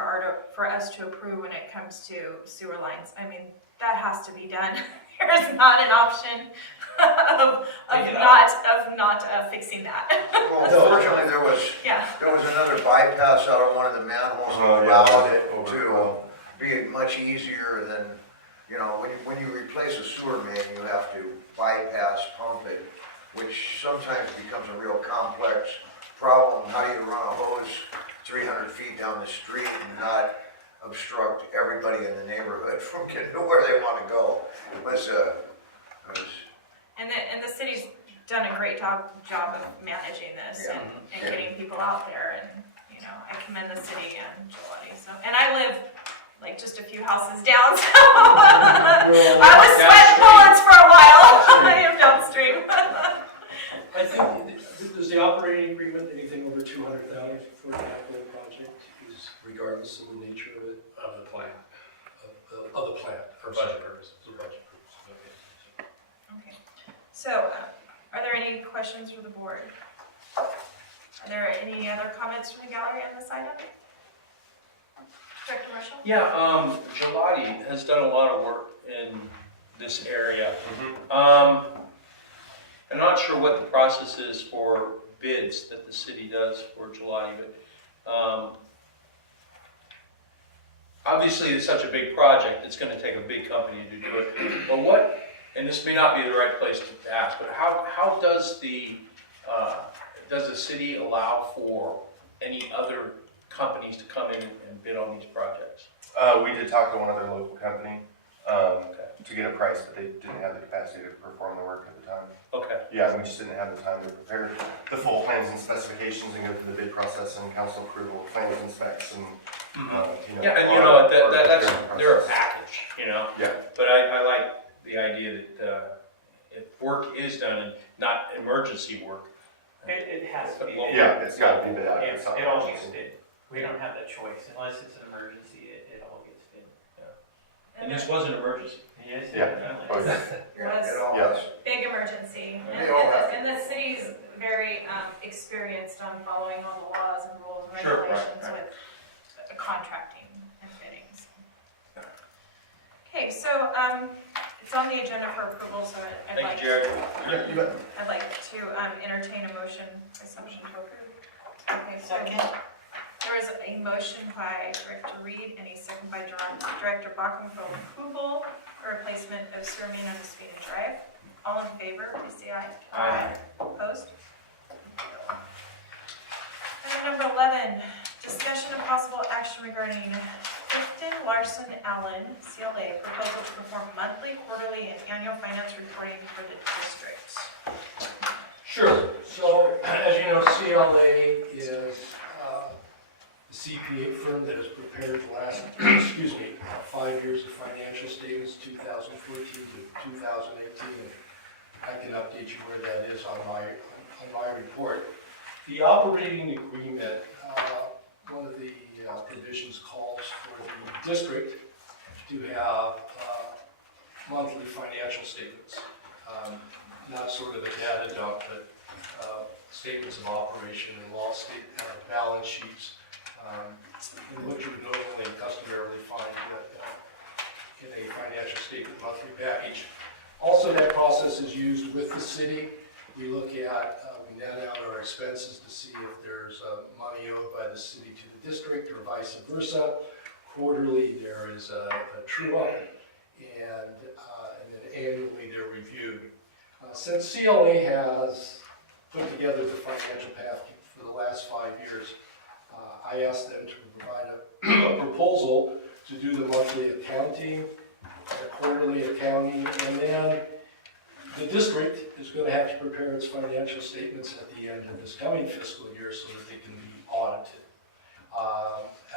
for us to approve when it comes to sewer lines. I mean, that has to be done. There's not an option of not fixing that. Well, unfortunately, Yeah. there was another bypass out of one of the manholes and Oh, yeah, allowed it to overflow. be much easier than, when you replace a sewer main, you have to bypass pump it, which sometimes becomes a real complex problem. How do you run a hose 300 feet down the street and not obstruct everybody in the neighborhood from getting to where they want to go? And the city's done a great job of managing this Yeah. and getting people out there, and I commend the city and Gelati. So, and I live like just a few houses down, so I was sweating bullets for a while. I am downstream. I think, does the operating agreement, anything over 200,000 for a capital project, is regardless of the nature of it? Of the plant. Of the plant. For budget purposes. For budget purposes, okay. Okay. So, are there any questions for the board? Are there any other comments from the gallery on this item? Director Marshall? Yeah, Gelati has done a lot of work in this area. I'm not sure what the process is for bids that the city does for Gelati, but obviously it's such a big project, it's gonna take a big company to do it. But and this may not be the right place to ask, but how does the city allow for any other companies to come in and bid on these projects? We did talk to one other local company to get a price, but they didn't have the capacity to perform the work at the time. Okay. Yeah, we just didn't have the time to prepare the full plans and specifications and go through the bid process and council approval, plans and specs and, Yeah, and our that's procurement they're a process. package, Yeah. But I like the idea that if work is done and not emergency work. It has to be. Yeah, it's got to be bid out. It It's not all emergency. gets bid. We don't have that choice. Unless it's an emergency, it all gets bid. And this was an emergency. Yes, Yeah. definitely. Oh, yeah. Yeah, it all Yes. is. Big emergency, They all have to. and the city's very experienced on following all the laws and rules and Sure, right, regulations with contracting and biddings. Okay, so it's on the agenda for approval, so I'd Thank like you, Jared. Yeah, you bet. I'd like to entertain a motion to approve. Okay, so Second. there is a motion by Director Reed and a second by Director Bachman for approval or replacement of sewer main on Mendocino Drive. All in favor, please say aye. Aye. Opposed? Item number 11, discussion of possible action regarding Clifton Larson Allen, CLA, proposal to perform monthly, quarterly, and annual finance reporting for the district. Sure. So, as you know, CLA is the CPA firm that has prepared the last, 5 years of financial statements, 2014 to 2018. And I can update you where that is on my report. The operating agreement, one of the provisions calls for the district to have monthly financial statements. Not sort of a data dump, but statements of operation and balance sheets, and what you would normally and customarily find in a financial statement monthly package. Also, that process is used with the city. We look at, we net out our expenses to see if there's money owed by the city to the district or vice versa. Quarterly, there is a true-up, and then annually they're reviewed. Since CLA has put together the financial package for the last 5 years, I asked them to provide a proposal to do the monthly accounting, the quarterly accounting, and then the district is going to have to prepare its financial statements at the end of this coming fiscal year so that they can be audited.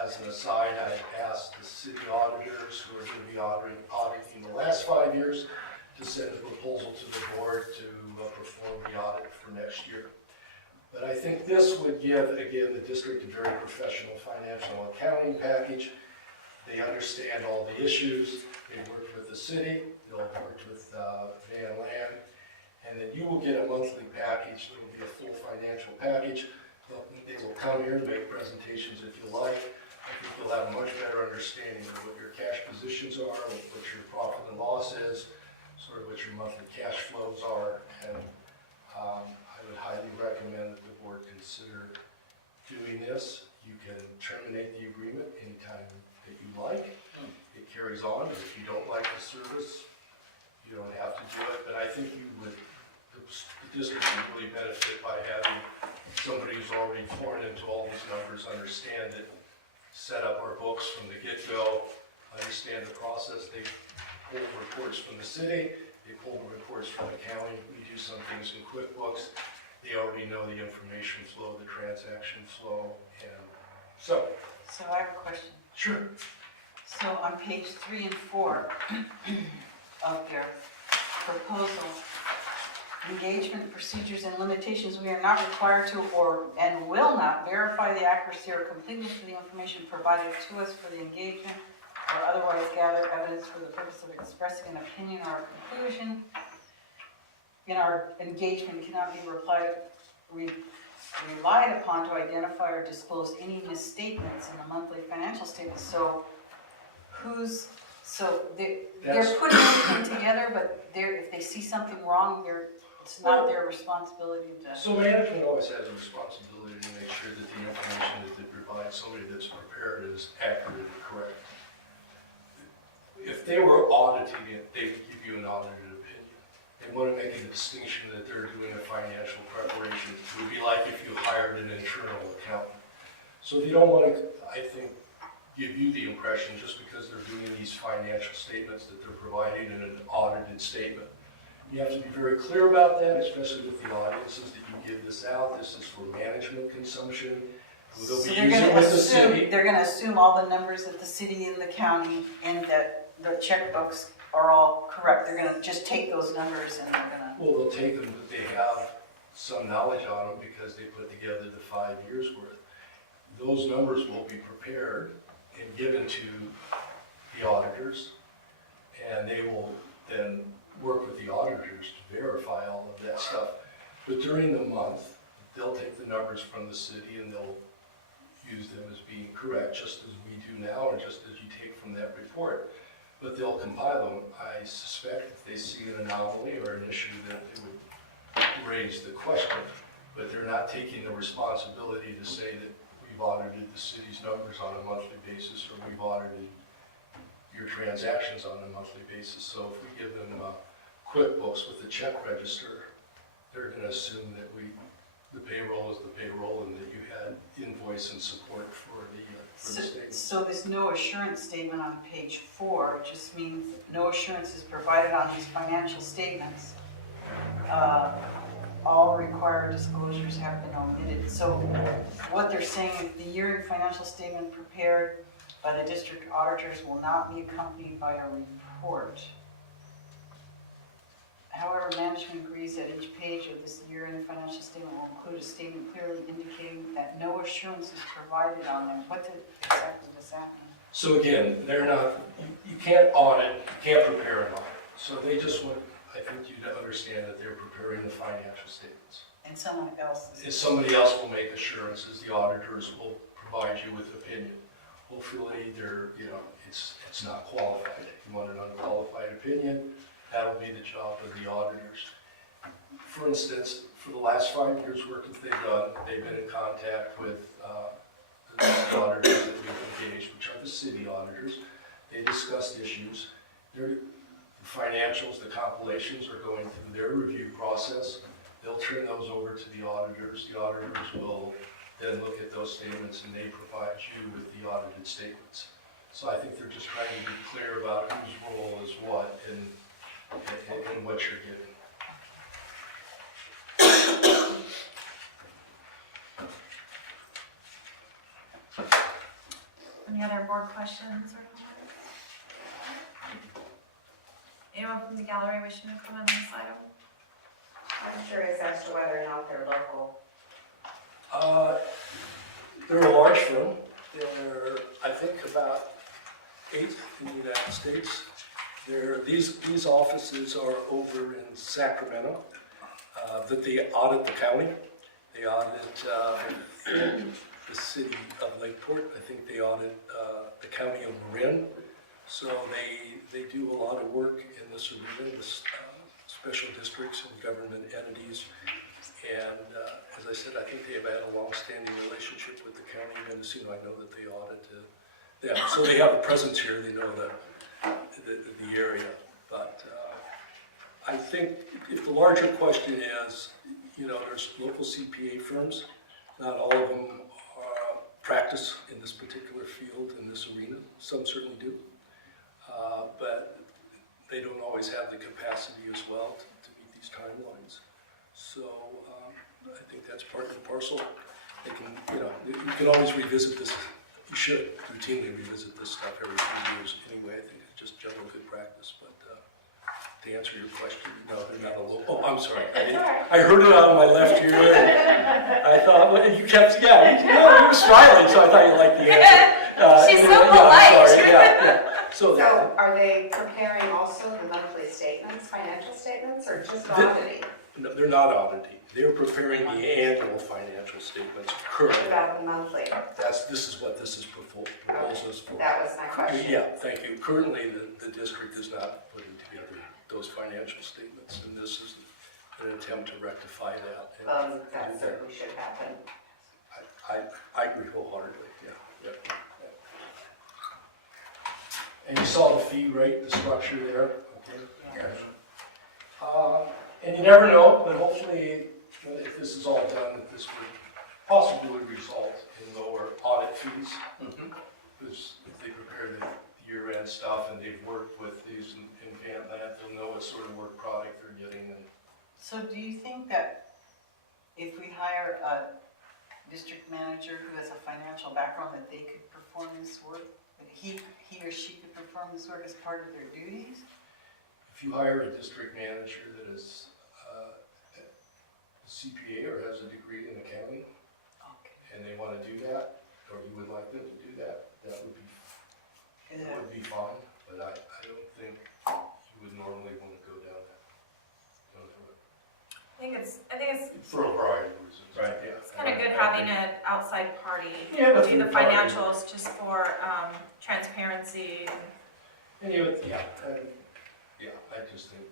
As an aside, I asked the city auditors who are going to be auditing the last 5 years to send a proposal to the board to perform the audit for next year. But I think this would give, again, the district a very professional financial accounting package. They understand all the issues. They worked with the city. They'll work with Van Land. And then you will get a monthly package. It will be a full financial package. They will come here and make presentations if you like. I think you'll have a much better understanding of what your cash positions are, what your profit and loss is, sort of what your monthly cash flows are. And I would highly recommend that the board consider doing this. You can terminate the agreement anytime that you like. It carries on, but if you don't like the service, you don't have to do it. But I think you would, the district would really benefit by having somebody who's already foreign into all these numbers, understand it, set up our books from the get-go, understand the process. They pull reports from the city, they pull the reports from the county. We do some things in QuickBooks. They already know the information flow, the transaction flow, and so. So I have a question. Sure. So on page 3 and 4 of your proposal, engagement procedures and limitations, we are not required to and will not verify the accuracy or completeness of the information provided to us for the engagement or otherwise gather evidence for the purpose of expressing an opinion or a conclusion. In our engagement cannot be relied upon to identify or disclose any misstatements in the monthly financial statements. So they're putting everything together, but if they see something wrong, it's not their responsibility to. So management always has a responsibility to make sure that the information that they provide somebody that's prepared is accurate and correct. If they were auditing it, they would give you an audited opinion. They want to make a distinction that they're doing a financial preparation. It would be like if you hired an internal accountant. So they don't want to, I think, give you the impression just because they're doing these financial statements that they're providing in an audited statement. You have to be very clear about that, especially with the audiences that you give this out. This is for management consumption. They'll be using it with the city. They're going to assume all the numbers of the city and the county and that the checkbooks are all correct. They're going to just take those numbers and they're going to. Well, they'll take them, but they have some knowledge on them because they put together the 5 years worth. Those numbers will be prepared and given to the auditors, and they will then work with the auditors to verify all of that stuff. But during the month, they'll take the numbers from the city and they'll use them as being correct, just as we do now, or just as you take from that report. But they'll compile them. I suspect if they see an anomaly or an issue that they would raise the question, but they're not taking the responsibility to say that we've audited the city's numbers on a monthly basis, or we've audited your transactions on a monthly basis. So if we give them QuickBooks with the check register, they're going to assume that the payroll is the payroll and that you had invoice and support for the statement. So this no assurance statement on page 4 just means no assurance is provided on these financial statements. All required disclosures have been omitted. So what they're saying is the year-end financial statement prepared by the district auditors will not be accompanied by a report. However, management agrees that each page of this year-end financial statement will include a statement clearly indicating that no assurance is provided on them. What exactly does that mean? So again, they're not, you can't audit, you can't prepare an audit. So they just want, I think, you to understand that they're preparing the financial statements. And someone else is. If somebody else will make assurances, the auditors will provide you with opinion. Hopefully, it's not qualified. If you want an unqualified opinion, that'll be the job of the auditors. For instance, for the last 5 years' work that they've done, they've been in contact with the auditors that we've engaged, which are the city auditors. They discussed issues. The financials, the compilations are going through their review process. They'll turn those over to the auditors. The auditors will then look at those statements and they provide you with the audited statements. So I think they're just trying to be clear about whose role is what and what you're getting. Any other board questions or comments? Anyone from the gallery wishing to comment on this item? I'm curious as to whether or not they're local. They're a large firm. They're, I think, about 8 in the United States. These offices are over in Sacramento, that they audit the county. They audit the city of Lakeport. I think they audit the county of Marin. So they do a lot of work in this arena, with special districts and government entities. And as I said, I think they have had a long-standing relationship with the county of Mendocino. I know that they audit them. So they have a presence here. They know the area. But I think if the larger question is, there's local CPA firms. Not all of them practice in this particular field, in this arena. Some certainly do. But they don't always have the capacity as well to meet these timelines. So I think that's part and parcel. They can, you can always revisit this. You should routinely revisit this stuff every few years anyway. I think it's just general good practice. But to answer your question, no, they're not a local. Oh, I'm sorry. I heard it out of my left ear. I thought, well, you kept, you were smiling, so I thought you liked the answer. She's so polite. Yeah. So are they preparing also the monthly statements, financial statements, or just auditing? No, they're not auditing. They're preparing the annual financial statements currently. What about the monthly? This is what this is proposals for. That was my question. Yeah, thank you. Currently, the district is not putting together those financial statements, and this is an attempt to rectify that. That certainly should happen. I agree wholeheartedly, yeah. And you saw the fee rate, the structure there, okay? Yes. And you never know, but hopefully, if this is all done, that this would possibly result in lower audit fees. Because if they prepare the year-end stuff and they've worked with these in Van Land, they'll know what sort of work product they're getting. So do you think that if we hire a district manager who has a financial background, that they could perform this work? That he or she could perform this work as part of their duties? If you hire a district manager that is a CPA or has a degree in accounting, and they want to do that, or you would like them to do that, that would be fine. But I don't think you would normally want to go down that road. I think it's For a variety of reasons. Right, yeah. It's kind of good having an outside party Yeah, do the financials just for transparency. And I just think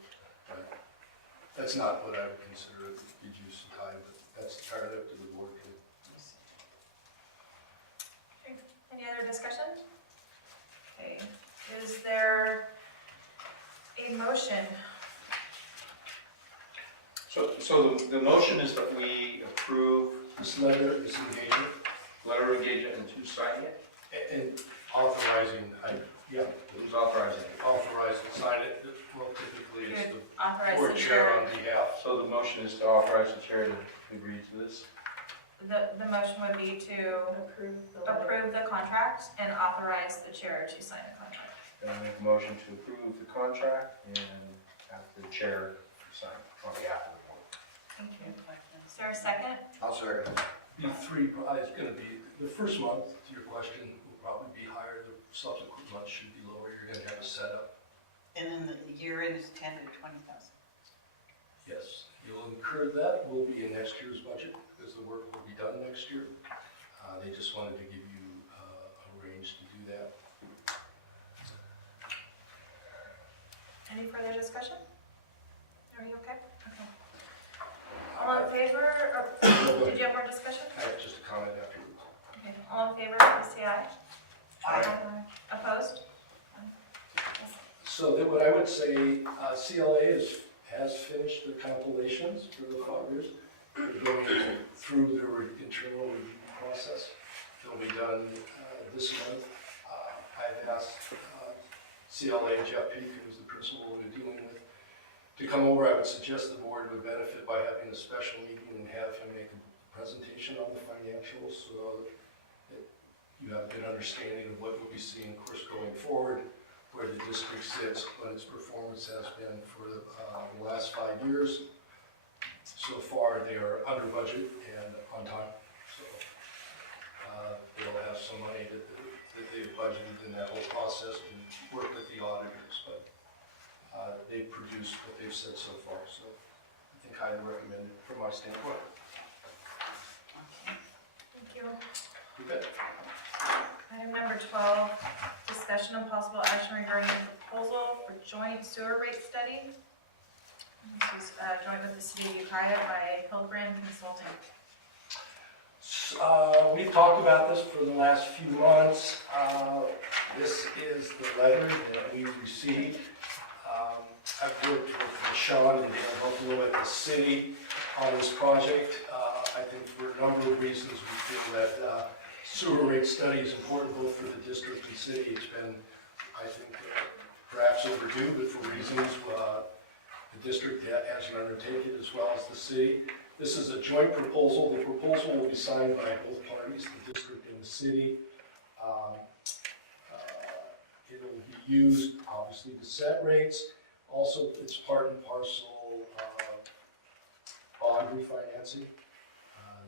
that's not what I would consider a good use of time, but that's entirely up to the board. Any other discussion? Okay, is there a motion? So the motion is that we approve This letter, this engagement, letter of engagement and to sign it. and authorizing, Who's authorizing it? authorize and sign it. Well, typically it's the Authorize board the chair chair. on behalf. So the motion is to authorize the chair to agree to this. The motion would be to approve the contract and authorize the chair to sign the contract. And I make a motion to approve the contract and have the chair sign on behalf of the board. Thank you. Is there a second? I'll second it. The it's gonna be, the first month, to your question, will probably be higher, the subsequent months should be lower, you're gonna have a setup. And then the year end is 10 to 20,000. Yes, you'll incur that, will be in next year's budget, because the work will be done next year. They just wanted to give you a range to do that. Any further discussion? Are you okay? Okay. All in favor, or did you have more discussion? I have just a comment afterwards. Okay, all in favor, please say aye. Aye. Opposed? So that what I would say, CLA has finished the compilations for the 5 years. They're going through their internal review process. They'll be done this month. I've asked CLA, Jeff Peak, who's the principal we're dealing with, to come over. I would suggest the board would benefit by having a special meeting and have him make a presentation on the financials so that you have a good understanding of what we'll be seeing, of course, going forward, where the district sits, what its performance has been for the last 5 years. So far, they are under budget and on time. So they'll have some money that they've budgeted in that whole process and work with the auditors, but they've produced what they've said so far. So I think highly recommend it from my standpoint. Thank you. You bet. Item number 12, discussion and possible action regarding the proposal for joint sewer rate study. This is joint with the city of Ukiah by Hillbrand Consulting. We've talked about this for the last few months. This is the letter that we received. I've worked with Sean and Dan Buffalo at the city on this project. I think for a number of reasons we feel that sewer rate study is important both for the district and city. It's been, I think, perhaps overdue, but for reasons the district hasn't undertaken as well as the city. This is a joint proposal. The proposal will be signed by both parties, the district and the city. It'll be used, obviously, to set rates. Also, it's part and parcel bond refinancing.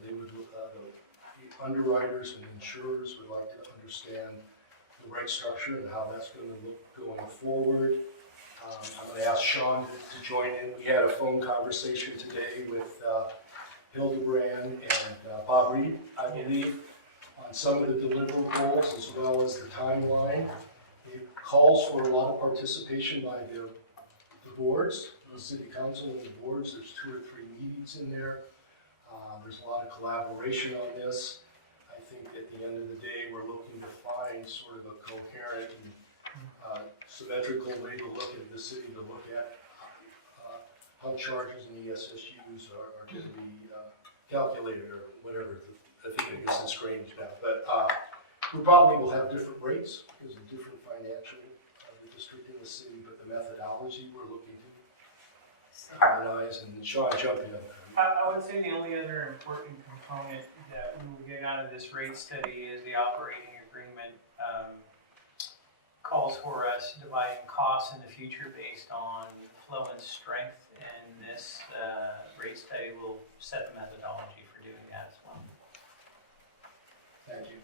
The underwriters and insurers would like to understand the rate structure and how that's going to look going forward. I'm going to ask Sean to join in. We had a phone conversation today with Hildebrand and Bob Reed, I believe, on some of the deliverables as well as the timeline. It calls for a lot of participation by the boards, the city council and the boards. There's 2 or 3 meetings in there. There's a lot of collaboration on this. I think at the end of the day, we're looking to find sort of a coherent and symmetrical way to look at the city, to look at how charges and ESSUs are going to be calculated or whatever. I think it gets strange now, but we probably will have different rates because of different financial, the district and the city, but the methodology we're looking to harmonize. And Sean, jump in. I would say the only other important component that we will get out of this rate study is the operating agreement calls for us dividing costs in the future based on flow and strength, and this rate study will set the methodology for doing that as well. Thank you.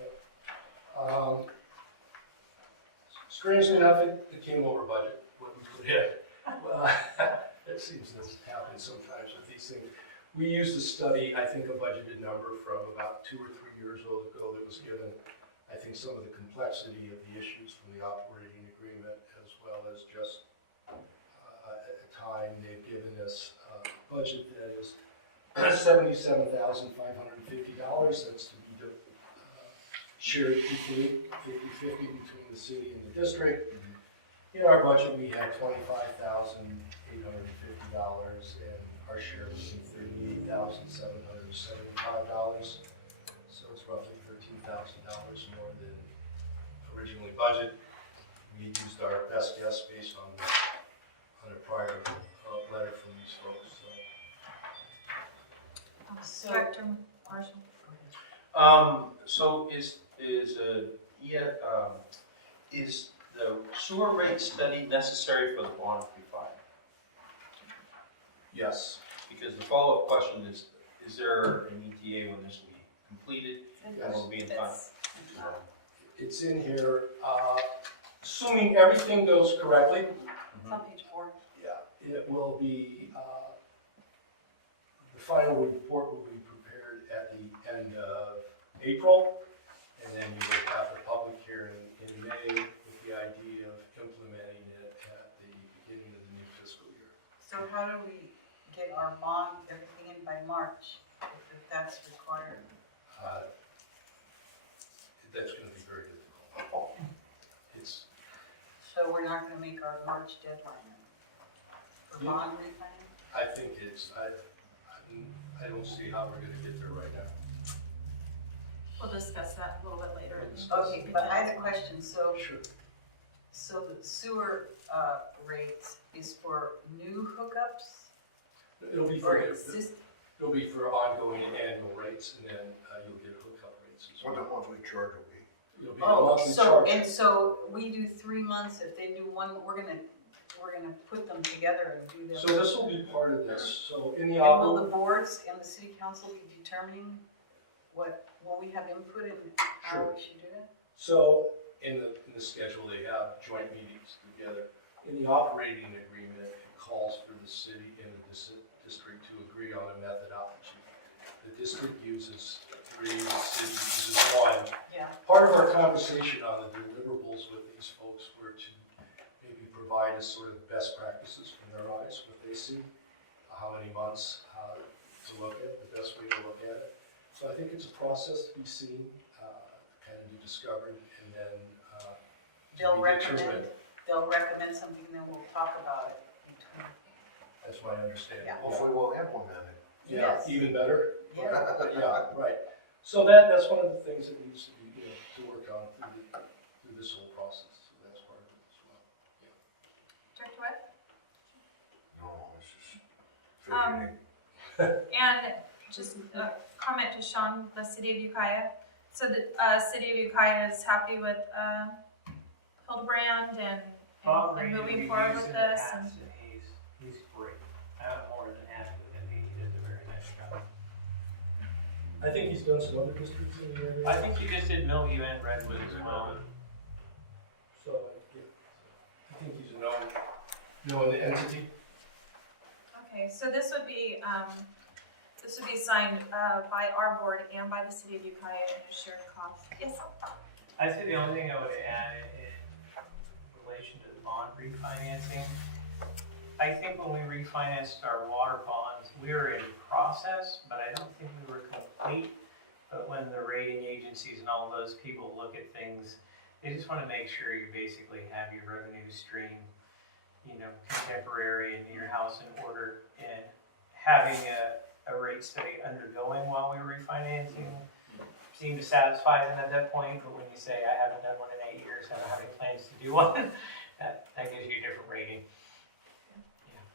Yep. Strangely enough, it came over budget when we put it. Well, that seems to happen sometimes with these things. We used a study, I think a budgeted number from about 2 or 3 years ago that was given, I think, some of the complexity of the issues from the operating agreement, as well as just at the time they've given us a budget that is $77,550. That's to be shared equally, 50-50 between the city and the district. In our budget, we had $25,850, and our share was $38,775. So it's roughly $13,000 more than originally budgeted. We used our best guess based on a prior letter from these folks. So. Director Marshall. So is the sewer rate study necessary for the bond refi? Yes. Because the follow-up question is there an ETA when this will be completed and will be in time? It's in here, assuming everything goes correctly, It's on page 4. yeah, it will be, the final report will be prepared at the end of April, and then you will have the public hearing in May with the idea of implementing it at the beginning of the new fiscal year. So how do we get our bond, everything in by March, if that's required? That's gonna be very difficult. It's, So we're not gonna make our March deadline for Yeah. bond refinance? I think it's, I don't see how we're gonna get there right now. We'll discuss that a little bit later. Okay, but I have a question, so, Sure. so the sewer, rates is for new hookups? It'll be Or for, exist, it'll be for ongoing annual rates, and then you'll get hookup rates as What the well. monthly charge will be. It'll be a oh, monthly so, charge. and so we do 3 months, if they do one, we're gonna put them together and do them. So this will be part of this, so in the And will opera, the boards and the city council be determining will we have input in how Sure. we should do it? so in the schedule, they have joint meetings together. In the operating agreement, it calls for the city and the district to agree on a methodology. The district uses 3, the city uses 1. Yeah. Part of our conversation on the deliverables with these folks were to maybe provide us sort of best practices from their eyes, what they see, how many months to look at, the best way to look at it. So I think it's a process to be seen, kind of be discovered, and then to They'll be determined. recommend something, then we'll talk about it between. That's my understanding. Yeah. Hopefully we'll implement it. Yeah, Yes. even better. Yeah. Yeah, right. So that's one of the things that needs to be, to work on through this whole process. So that's part of it as well. Director Webb? No, it's just Um, figuring. And just a comment to Sean, the city of Ukiah. So the city of Ukiah is happy with Hildebrand and moving forward with this. And He's great. I'm more than happy with him. He did a very nice job. I think he's done some other districts in the area. I think he just did Millview and Redwood as well. So, yeah. I think he's a known entity. Okay, so this would be signed by our board and by the city of Ukiah in a shared cost. Yes. I'd say the only thing I would add in relation to the bond refinancing, I think when we refinanced our water bonds, we were in process, but I don't think we were complete. But when the rating agencies and all those people look at things, they just want to make sure you basically have your revenue stream, contemporary and your house in order, and having a rate study undergoing while we were refinancing seemed to satisfy them at that point. But when you say, I haven't done one in 8 years, I don't have any plans to do one, that gives you a different rating.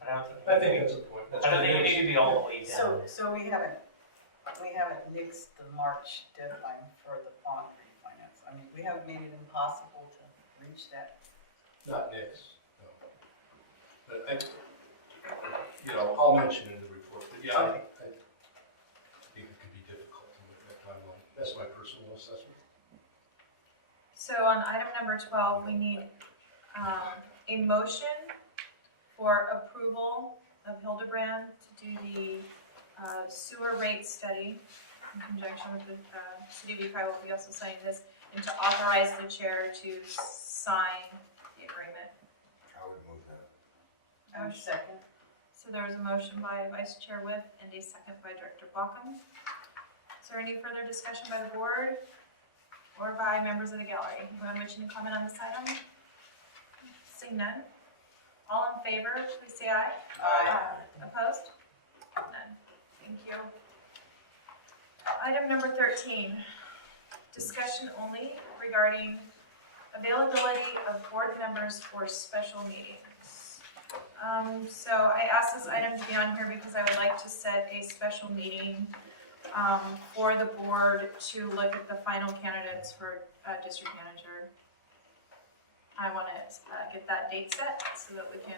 Yeah, but I think that's a point. I don't think we need to be all the way down. So we haven't nixed the March deadline for the bond refinance. I mean, we haven't made it impossible to reach that. Not next, no. But I'll mention in the report, but yeah, I think it could be difficult to make that timeline. That's my personal assessment. So on item number 12, we need a motion for approval of Hildebrand to do the sewer rate study in conjunction with the city of Ukiah. Will be also signing this, and to authorize the chair to sign the agreement. I would move that. And second. So there was a motion by Vice Chair Whip and a second by Director Baucom. Is there any further discussion by the board or by members of the gallery? Anyone wishing to comment on this item? Seeing none. All in favor, please say aye. Aye. Opposed? None. Thank you. Item number 13, discussion only regarding availability of board members for special meetings. So I asked this item to be on here because I would like to set a special meeting for the board to look at the final candidates for district manager. I want to get that date set so that we can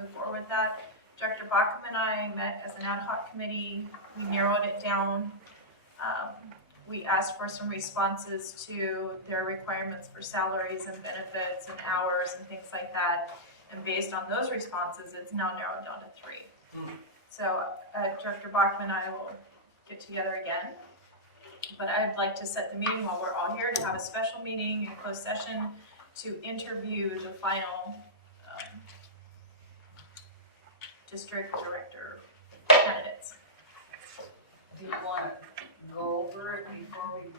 move forward with that. Director Bachman and I met as an ad hoc committee. We narrowed it down. We asked for some responses to their requirements for salaries and benefits and hours and things like that. And based on those responses, it's now narrowed down to 3. So Director Bachman and I will get together again. But I'd like to set the meeting while we're all here to have a special meeting in closed session to interview the final district director candidates. Do you want to go over it before we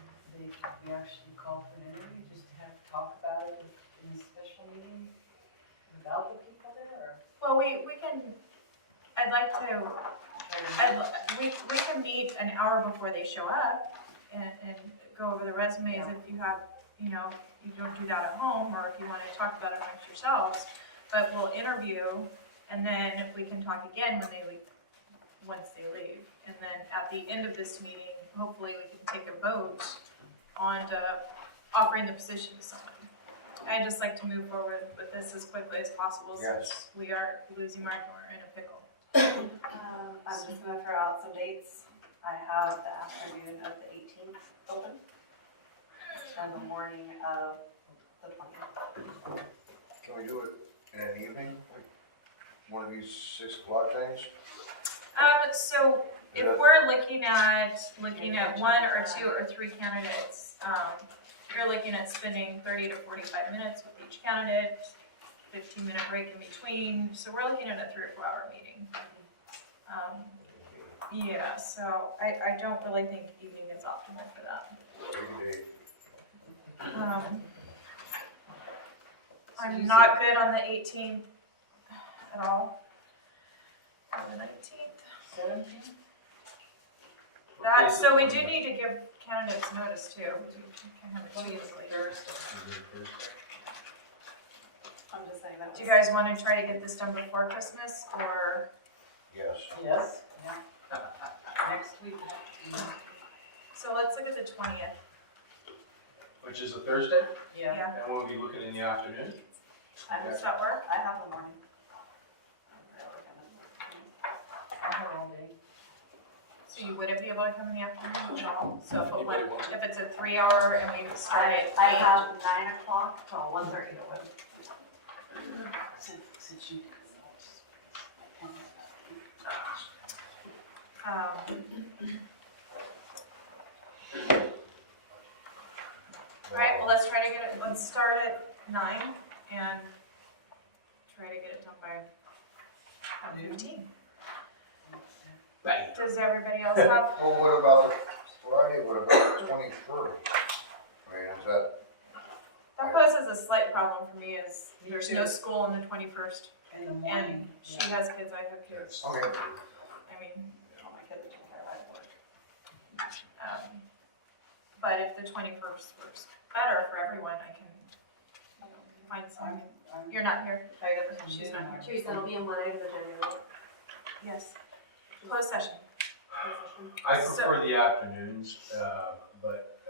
actually call for an interview, just to have to talk about it in a special meeting without the people there, or? Well, we can, I'd like to, we can meet an hour before they show up and go over the resumes if you have, you know, you don't do that at home, or if you want to talk about it amongst yourselves. But we'll interview, and then we can talk again when they leave, once they leave. And then at the end of this meeting, hopefully we can take a vote on offering the position to someone. I'd just like to move forward with this as quickly as possible since we are losing Mark and we're in a pickle. I'm just gonna throw out some dates. I have the afternoon of the 18th open and the morning of the 20th. Can we do it in an evening, like one of these 6 o'clock times? So if we're looking at 1 or 2 or 3 candidates, you're looking at spending 30 to 45 minutes with each candidate, 15-minute break in between. So we're looking at a 3 or 4 hour meeting. Yeah, so I don't really think evening is optimal for that. I'm not good on the 18th at all. Or the 19th. 17th? That, so we do need to give candidates notice too. We can't have it too easily. I'm just saying that. Do you guys want to try to get this done before Christmas or? Yes. Yes, yeah. Next week. So let's look at the 20th. Which is a Thursday, Yeah. Yeah. and we'll be looking in the afternoon. Does that work? I have the morning. I have all day. So you wouldn't be able to come in the afternoon at all? So if, Anybody want to? if it's a 3 hour and we start at I 8? have 9 o'clock till 1:30 open. Since you. All right, well, let's try to get it, let's start at 9 and try to get it done by 15. Does everybody else have? Well, what about the Friday, what about the 21st? I mean, is that, That poses a slight problem for me is there's no school on the 21st. In the And morning. she has kids, I have kids. okay, I mean, All my kids are taking care of it. but if the 21st works better for everyone, I can find some. You're not here? She's not here. Teresa, it'll be in one item agenda. Yes. Closed session. I prefer the afternoons, but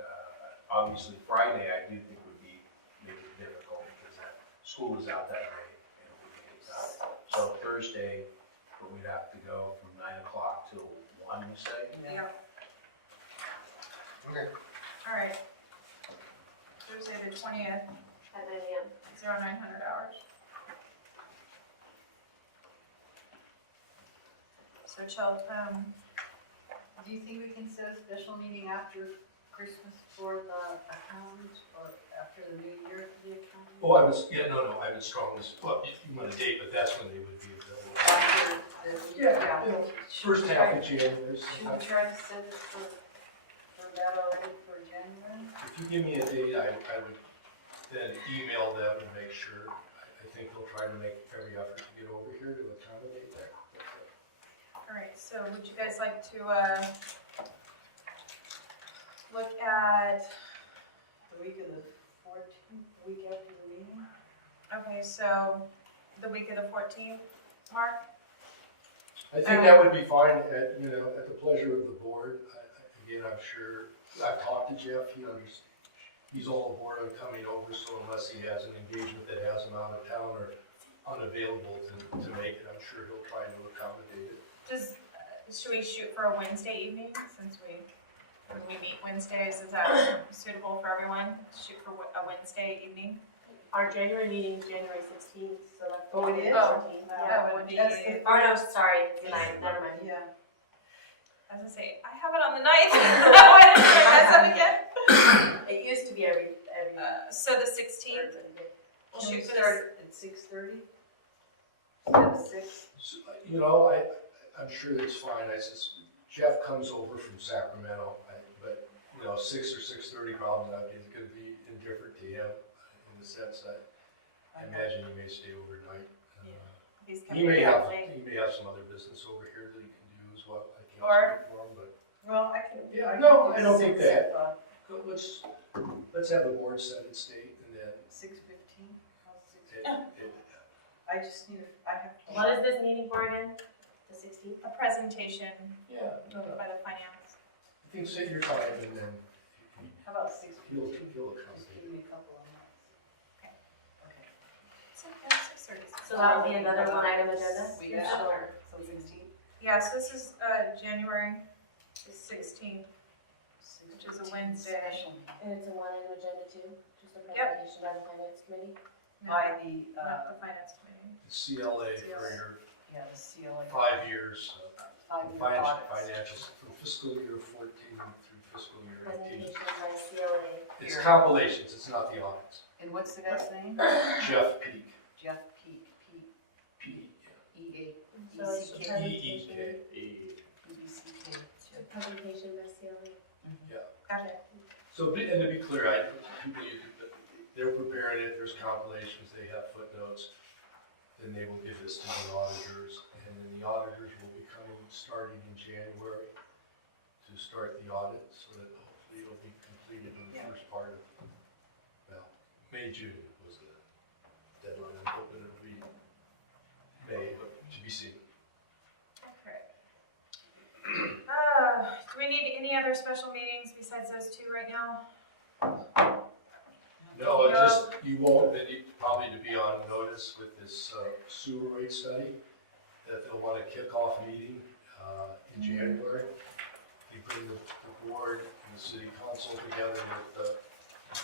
obviously Friday I do think would be maybe difficult because school is out that day and we can get out. So Thursday, but we'd have to go from 9 o'clock till 1, you say? Yeah. okay. All right. Thursday the 20th, At 9 a.m. 0900 hours. So Do you think we can set a special meeting after Christmas for the account, or after the new year for the account? Oh, I was strongly, well, you want a date, but that's when they would be available. After the, Yeah. Should First we half try- of January. Should we try to set it for that already for January? If you give me a date, I would then email them and make sure. I think they'll try to make every effort to get over here to accommodate that. all right, so would you guys like to look at, The week of the 14th, the week after the meeting? okay, so the week of the 14th, Mark? I think that would be fine at the pleasure of the board. Again, I'm sure, I've talked to Jeff, he's all aboard on coming over, so unless he has an engagement that has him out of town or unavailable to make it, I'm sure he'll try to accommodate it. Should we shoot for a Wednesday evening, since when we meet Wednesdays, is that suitable for everyone? Shoot for a Wednesday evening? Our January meeting is January 16th, so that's. Oh, it is? 14th, That would be, That's I the- Oh, no, sorry, the 9th, never mind. Yeah. was gonna say, I have it on the 9th. Why did I mess up again? It used to be every. So the 16th, we'll Can we shoot for start at 6:30? Instead of 6? So, you know, I'm sure it's fine. Jeff comes over from Sacramento, but, you know, 6 or 6:30 probably not is gonna be indifferent to him in the sense that I imagine he may stay overnight. He's He coming may back have, late. he may have some other business over here that he can do as well. I can't Or- speak for him, but. Well, I can. Yeah, no, I don't think 6, that. Let's have a board set its date and then 6:15? How's 6:15? it, I just need, I have. What is this meeting for again? The 16th? A presentation yeah, by the finance. I think set your time and then How about 6:15? he'll Just accommodate. give me a couple of months. Okay. Okay. So, yeah, 6:30. So that'll be another one item agenda? We Yeah. got there, so 16. Yeah, so this is January the 16th. Which is a 6:15 Wednesday. special meeting. And it's a one item agenda too? Just a Yep. presentation by the finance committee? No, By the, not the finance committee. CLA for your yeah, the CLA. 5 years, 5-year audits. financials from fiscal year 14 through fiscal year 18. Presentation by CLA. It's Here. compilations, it's not the audits. And what's the guy's name? Jeff Peak, Jeff Peak, P, So it's a E-A-E-C-K. presentation, E-B-C-K. a presentation by CLA. Gotcha. So, and to be clear, they're preparing it, there's compilations, they have footnotes, then they will give this to the auditors, and then the auditors will be coming, starting in January to start the audit, so that hopefully it'll be completed in the first part of, well, May, June was the deadline. I'm hoping it'll be May, but to be seen. Okay. Do we need any other special meetings besides those two right now? No, it just, you won't, probably to be on notice with this sewer rate study, that they'll want a kickoff meeting in January. They bring the board and the city council together with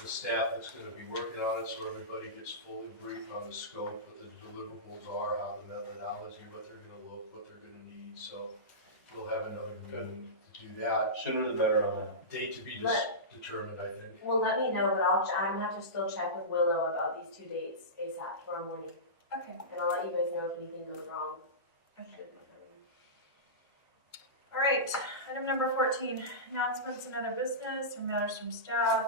the staff that's gonna be working on it, so everybody gets fully briefed on the scope, what the deliverables are, how the methodology, what they're gonna look, what they're gonna need, so we'll have another meeting to do that. Sooner the better on that. Date to be determined, I think. Well, let me know, but I'm gonna have to still check with Willow about these 2 dates ASAP tomorrow morning. Okay. And I'll let you guys know if anything goes wrong. All right, item number 14, announcements and other business or matters from staff.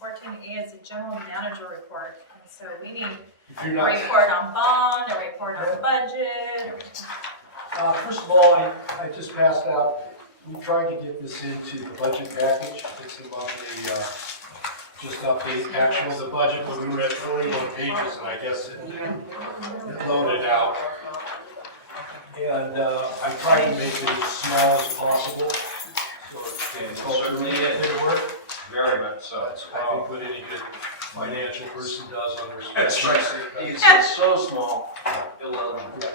14A is a general manager report. And so we need If you're a not, report on bond, a report on budget. first of all, I just passed out, we tried to get this into the budget package. It's the monthly, just update actual, the budget, when we were at 41 pages, and I guess it loaded out. And I tried to make it as small as possible, so it's certainly it work. Very much so. That's, I think, what any good financial person does on their That's right. spreadsheet. It's so small, illegible.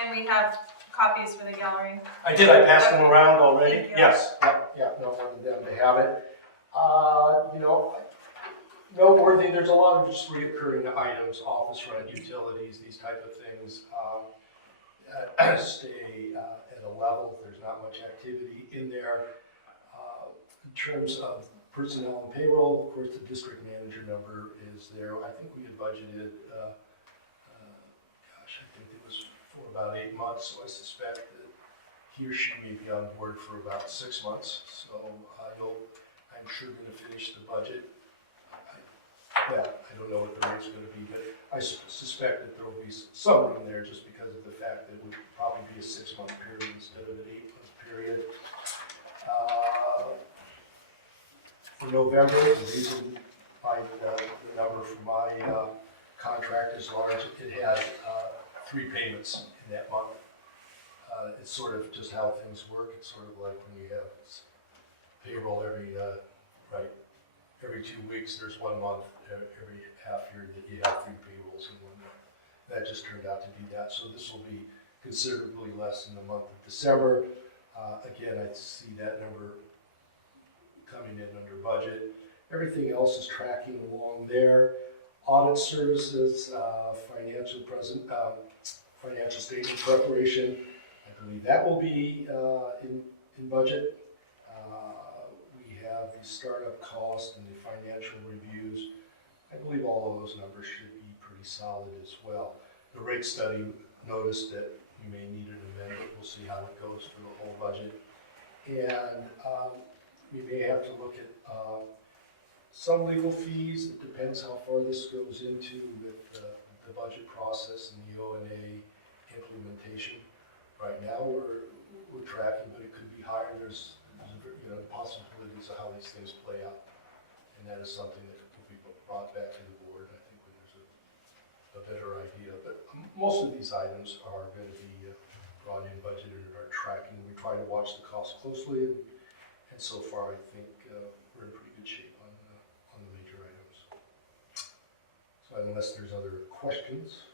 And we have copies for the gallery. I did, I passed them around already. Thank you. Yes, yeah, no, wanted them to have it. You know, noteworthy, there's a lot of just reoccurring items, office rent, utilities, these type of things. Stay at a level, there's not much activity in there. In terms of personnel and payroll, of course, the district manager number is there. I think we had budgeted, I think it was for about 8 months, so I suspect that he or she may be on board for about 6 months. So I'm sure going to finish the budget. I don't know what the rate's going to be, but I suspect that there will be some room there just because of the fact that it would probably be a 6-month period instead of an 8-month period. For November, the reason why the number for my contract is large, it has 3 payments in that month. It's sort of just how things work. It's sort of like when you have payroll every every 2 weeks, there's 1 month, every half year that you have 3 payrolls in 1 month. That just turned out to be that, so this will be considerably less in the month of December. Again, I see that number coming in under budget. Everything else is tracking along there. Audit services, financial statement preparation, I believe that will be in budget. We have the startup cost and the financial reviews. I believe all of those numbers should be pretty solid as well. The rate study noticed that we may need an amendment. We'll see how it goes for the whole budget. And we may have to look at some legal fees. It depends how far this goes into with the budget process and the O&A implementation. Right now we're tracking, but it could be higher. There's possibilities of how these things play out. And that is something that will be brought back to the board, I think, when there's a better idea. But most of these items are going to be brought in, budgeted, and are tracking. We try to watch the costs closely, and so far I think we're in pretty good shape on the major items. So unless there's other questions,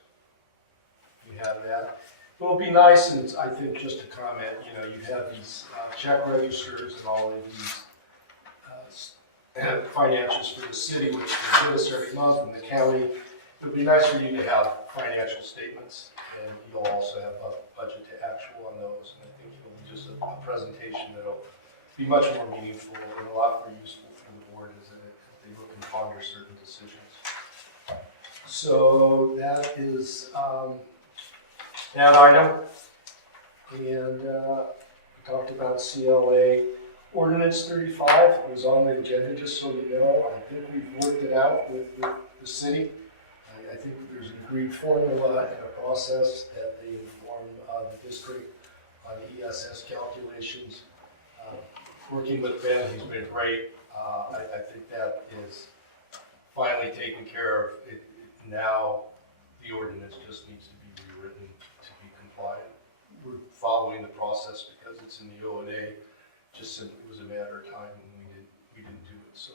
we have that. It will be nice, and I think just to comment, you have these check registers and all of these financials for the city, which we do this every month, and the county. It would be nice for you to have financial statements, and you'll also have a budget to actual on those. And I think it'll be just a presentation that'll be much more meaningful and a lot more useful for the board as they look and ponder certain decisions. So that is that item. And we talked about CLA. Ordinance 35 was on the agenda, just so you know. I think we've worked it out with the city. I think there's an agreed formula and a process that they inform the district on the ESS calculations. Working with Ben, he's been great. I think that is finally taken care of. Now the ordinance just needs to be rewritten to be compliant. We're following the process because it's in the O&A. Just simply was a matter of time when we didn't do it. So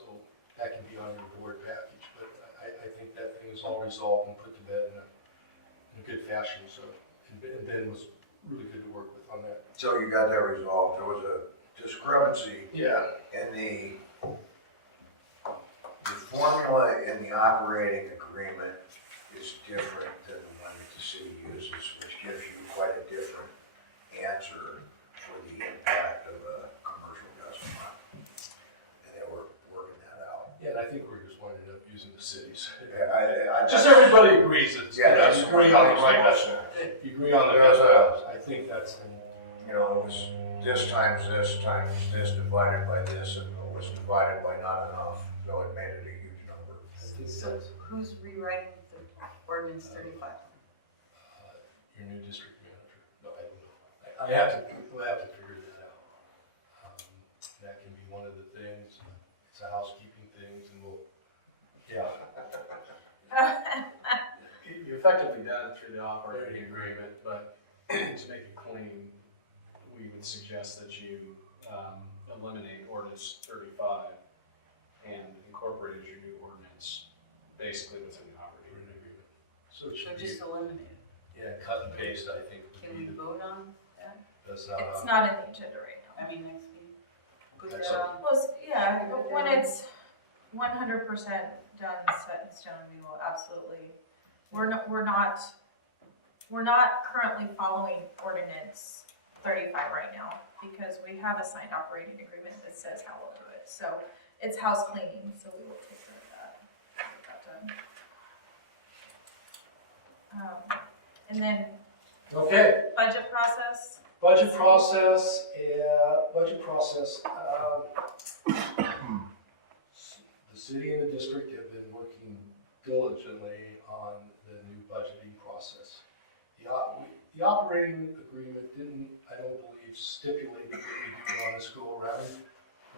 that can be on your board package. But I think that thing is all resolved and put to bed in a good fashion. So and Ben was really good to work with on that. So you got that resolved. There was a discrepancy in the formula in the operating agreement is different than the one that the city uses, which gives you quite a different answer for the impact of a commercial restaurant. And they were working that out. Yeah, and I think we're just winding up using the cities. Yeah, just everybody agrees that you agree on the right measure. You agree on the best values. I think that's it was this times this divided by this, and it was divided by not enough, so it made it a huge number. So who's rewriting the ordinance 35? Your new district manager. No, I don't know. We'll have to figure that out. That can be one of the things. It's a housekeeping thing, and You effectively done it through the operating agreement, but to make it clean, we would suggest that you eliminate ordinance 35 and incorporate as your new ordinance basically within the operating agreement. So it should be, just eliminate it. yeah, cut and paste, I think. Can we vote on that? That's It's not in the agenda right now. I mean, next week. Put That's that on. Well, yeah, but when it's 100% done, set in stone, we will absolutely. We're not currently following ordinance 35 right now because we have a signed operating agreement that says how we'll do it. So it's house cleaning, so we will take care of that. Get that done. And then Okay. budget process. Budget process. The city and the district have been working diligently on the new budgeting process. The operating agreement didn't, I don't believe, stipulate that we do it on a school round,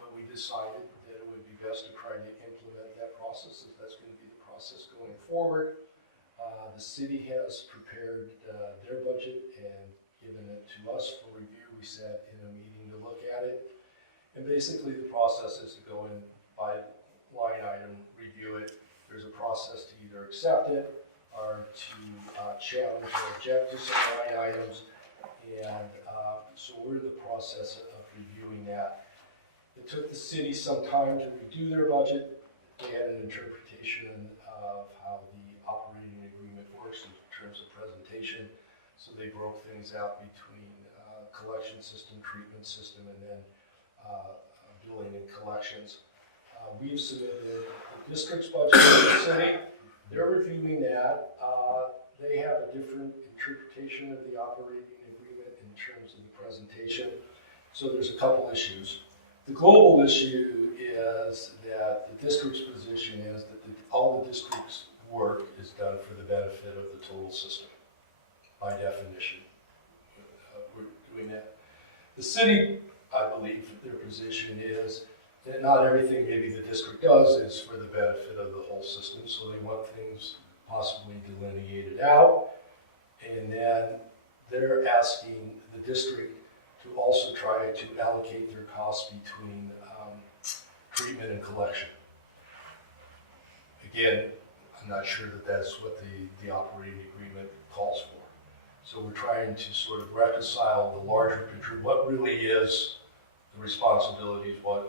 but we decided that it would be best to try to implement that process, as that's going to be the process going forward. The city has prepared their budget and given it to us for review. We sat in a meeting to look at it. And basically the process is to go in by line item, review it. There's a process to either accept it or to challenge or object to some line items. And so we're in the process of reviewing that. It took the city some time to redo their budget. They had an interpretation of how the operating agreement works in terms of presentation. So they broke things out between collection system, treatment system, and then billing and collections. We've submitted the district's budget to the city. They're reviewing that. They have a different interpretation of the operating agreement in terms of the presentation. So there's a couple issues. The global issue is that the district's position is that all the district's work is done for the benefit of the total system, by definition. We're doing that. The city, I believe, their position is that not everything maybe the district does is for the benefit of the whole system, so they want things possibly delineated out, and then they're asking the district to also try to allocate their costs between treatment and collection. Again, I'm not sure that that's what the operating agreement calls for. So we're trying to sort of reconcile the larger picture, what really is the responsibilities, what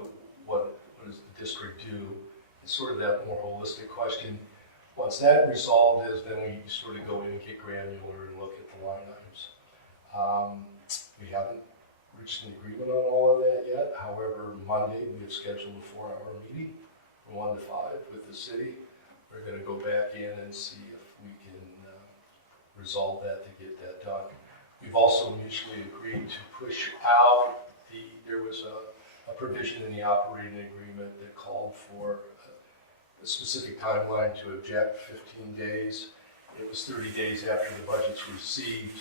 does the district do? It's sort of that more holistic question. Once that resolved is, then we sort of go in and get granular and look at the line items. We haven't reached an agreement on all of that yet. However, Monday we have scheduled a 4-hour meeting from 1 to 5 with the city. We're going to go back in and see if we can resolve that to get that done. We've also mutually agreed to push out there was a provision in the operating agreement that called for a specific timeline to object, 15 days. It was 30 days after the budget's received.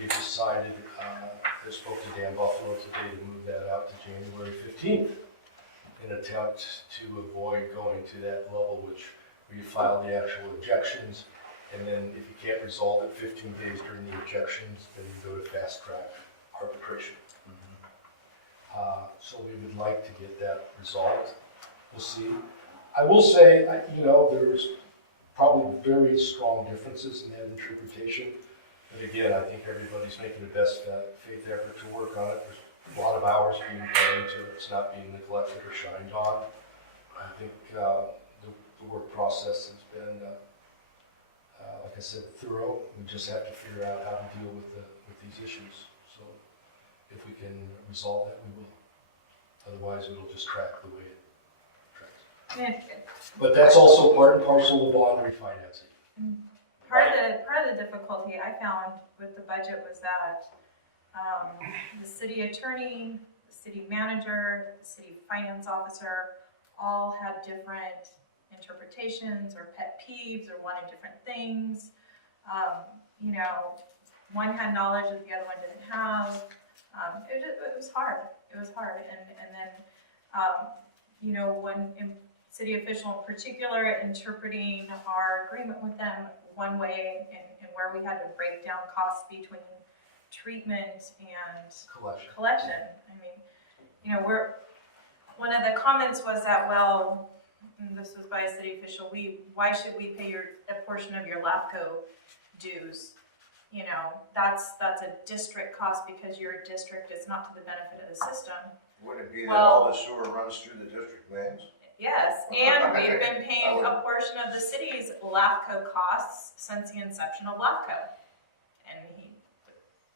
We decided, I spoke to Dan Buffalo today to move that out to January 15th in an attempt to avoid going to that level, which we file the actual objections, and then if you can't resolve it 15 days during the objections, then you go to fast track arbitration. So we would like to get that resolved. We'll see. I will say, there's probably very strong differences in that interpretation. But again, I think everybody's making the best faith effort to work on it. There's a lot of hours being put into it. It's not being neglected or shined on. I think the work process has been, like I said, thorough. We just have to figure out how to deal with these issues. So if we can resolve that, we will. Otherwise, it'll just track the way it tracks. But that's also part and parcel of bond refinancing. Part of the difficulty I found with the budget was that the city attorney, the city manager, the city finance officer all had different interpretations or pet peeves or wanted different things. One had knowledge that the other one didn't have. It was hard. It was hard. And then, one city official in particular interpreting our agreement with them one way and where we had to break down costs between treatment and collection. I mean, one of the comments was that, well, and this was by a city official, why should we pay a portion of your LAFCO dues? That's a district cost because you're a district, it's not to the benefit of the system. Wouldn't it be that all the sewer runs through the district lands? Yes, and we've been paying a portion of the city's LAFCO costs since the inception of LAFCO. And the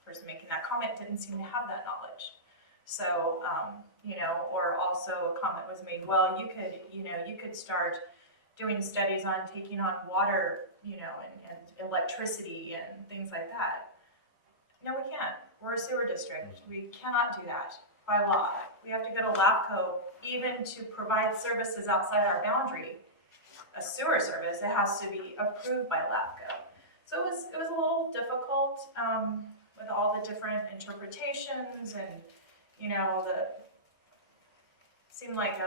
person making that comment didn't seem to have that knowledge. So, or also a comment was made, well, you could start doing studies on taking on water, and electricity and things like that. No, we can't. We're a sewer district. We cannot do that by law. We have to go to LAFCO even to provide services outside our boundary. A sewer service, it has to be approved by LAFCO. So it was a little difficult with all the different interpretations and, seemed like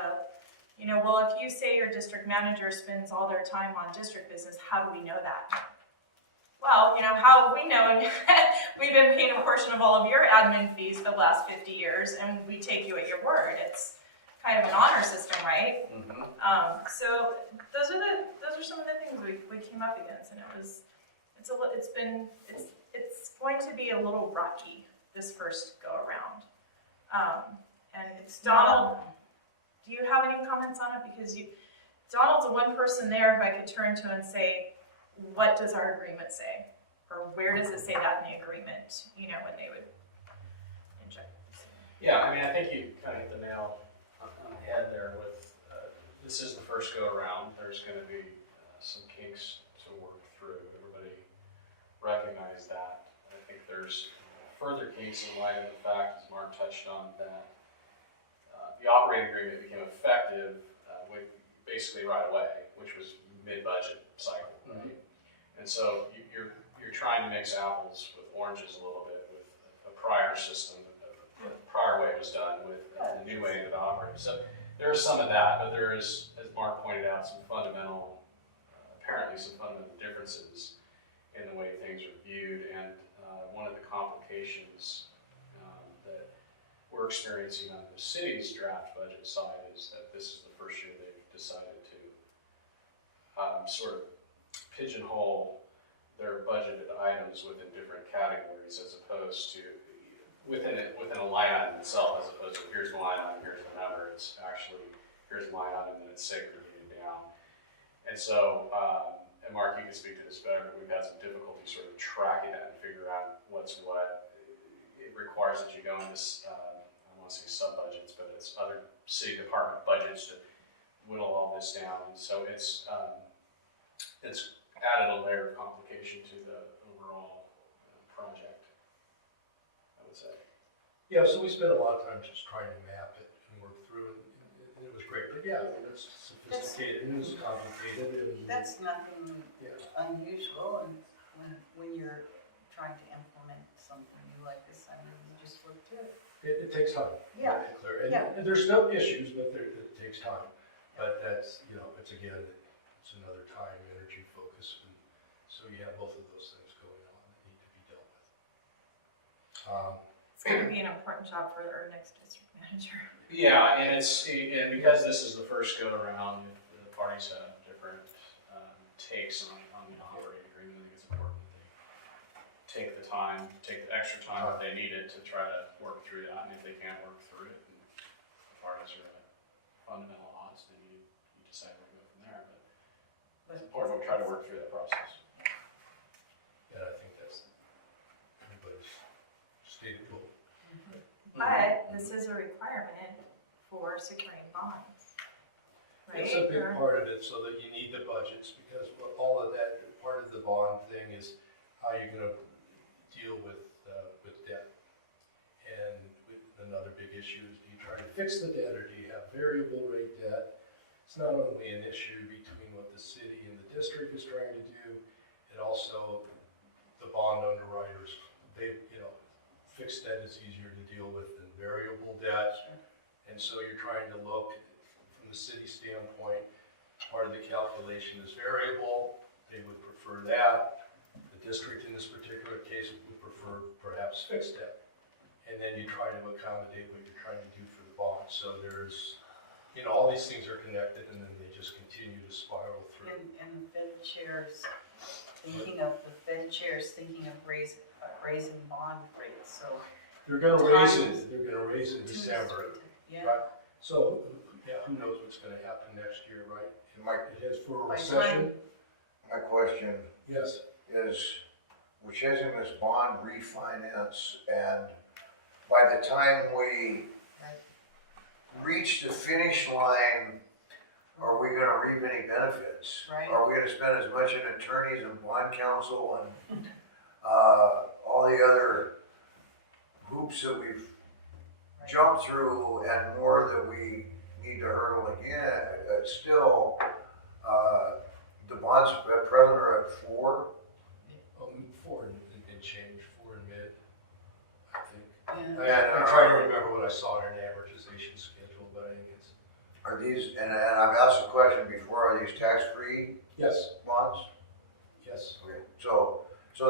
well, if you say your district manager spends all their time on district business, how do we know that? Well, how have we known? We've been paying a portion of all of your admin fees for the last 50 years, and we take you at your word. kind of an honor system, right? Mhm. So those are some of the things we came up against, and it's going to be a little rocky this first go around. And it's Donald. Do you have any comments on it? Because Donald's the one person there who I could turn to and say, what does our agreement say? Or where does it say that in the agreement, when they would inject? Yeah, I mean, I think you kind of hit the nail on the head there with, this is the first go around. There's going to be some kinks to work through. Everybody recognize that. I think there's further kinks in light of the fact, as Mark touched on, that the operating agreement became effective basically right away, which was mid-budget cycle, right? And so you're trying to mix apples with oranges a little bit with a prior system, the prior way it was done with the new way it operated. So there is some of that, but there is, as Mark pointed out, apparently some fundamental differences in the way things are viewed. And one of the complications that we're experiencing on the city's draft budget side is that this is the first year they've decided to sort of pigeonhole their budgeted items within different categories as opposed to within a line item itself, as opposed to here's the line item, here's the number. It's actually here's the line item and it's segregated down. And so, and Mark, you can speak to this better, but we've had some difficulty sort of tracking that and figure out what's what. It requires that you go into I don't want to say sub-budgets, but it's other city department budgets to whittle all this down. And so it's added a layer of complication to the overall project, I would say. Yeah, so we spent a lot of time just trying to map it and work through it, and it was great. But yeah, I mean, it's sophisticated, it was complicated. That's nothing Yeah. unusual, and when you're trying to implement something new like this, I mean, you just work through it. It takes time. Yeah. to make it clear. Yeah. And there's still issues, but it takes time. But that's, it's again, it's another time, energy, focus, and so you have both of those things going on that need to be dealt with. It's going to be an important job for our next district manager. Yeah, and because this is the first go around, the parties have different takes on the operating agreement. I think it's important that they take the extra time that they needed to try to work through that. And if they can't work through it, and the parties are at fundamental odds, then you decide where to go from there. But it's important to try to work through that process. And I think that's everybody's stated goal. But this is a requirement for securing bonds, right? It's a big part of it, so that you need the budgets, because all of that, part of the bond thing is how you're gonna deal with debt. And another big issue is, do you try to fix the debt, or do you have variable rate debt? It's not only an issue between what the city and the district is trying to do, it also, the bond underwriters, fixed debt is easier to deal with than variable debt. And so you're trying to look from the city standpoint, part of the calculation is variable, they would prefer that. The district in this particular case would prefer perhaps fixed debt. And then you try to accommodate what you're trying to do for the bond. So there's, all these things are connected, and then they just continue to spiral through. And the Fed chairs thinking of raising bond rates, so. They're gonna raise it in December, Yeah. right? So, who knows what's gonna happen next year, right? It has for a By recession. My question Yes. is, we're chasing this bond refinance, and by the time we reach the finish line, are we gonna reap any benefits? Right. Are we gonna spend as much in attorneys and bond counsel and all the other hoops that we've jumped through and more that we need to hurdle again? It's still, the bonds at present are at 4. 4 and change, 4 and mid, I think. Yeah. I'm trying to remember what I saw in an amortization schedule, but I think it's. Are these, and I've asked the question before, are these tax-free Yes, bonds? yes. Okay, so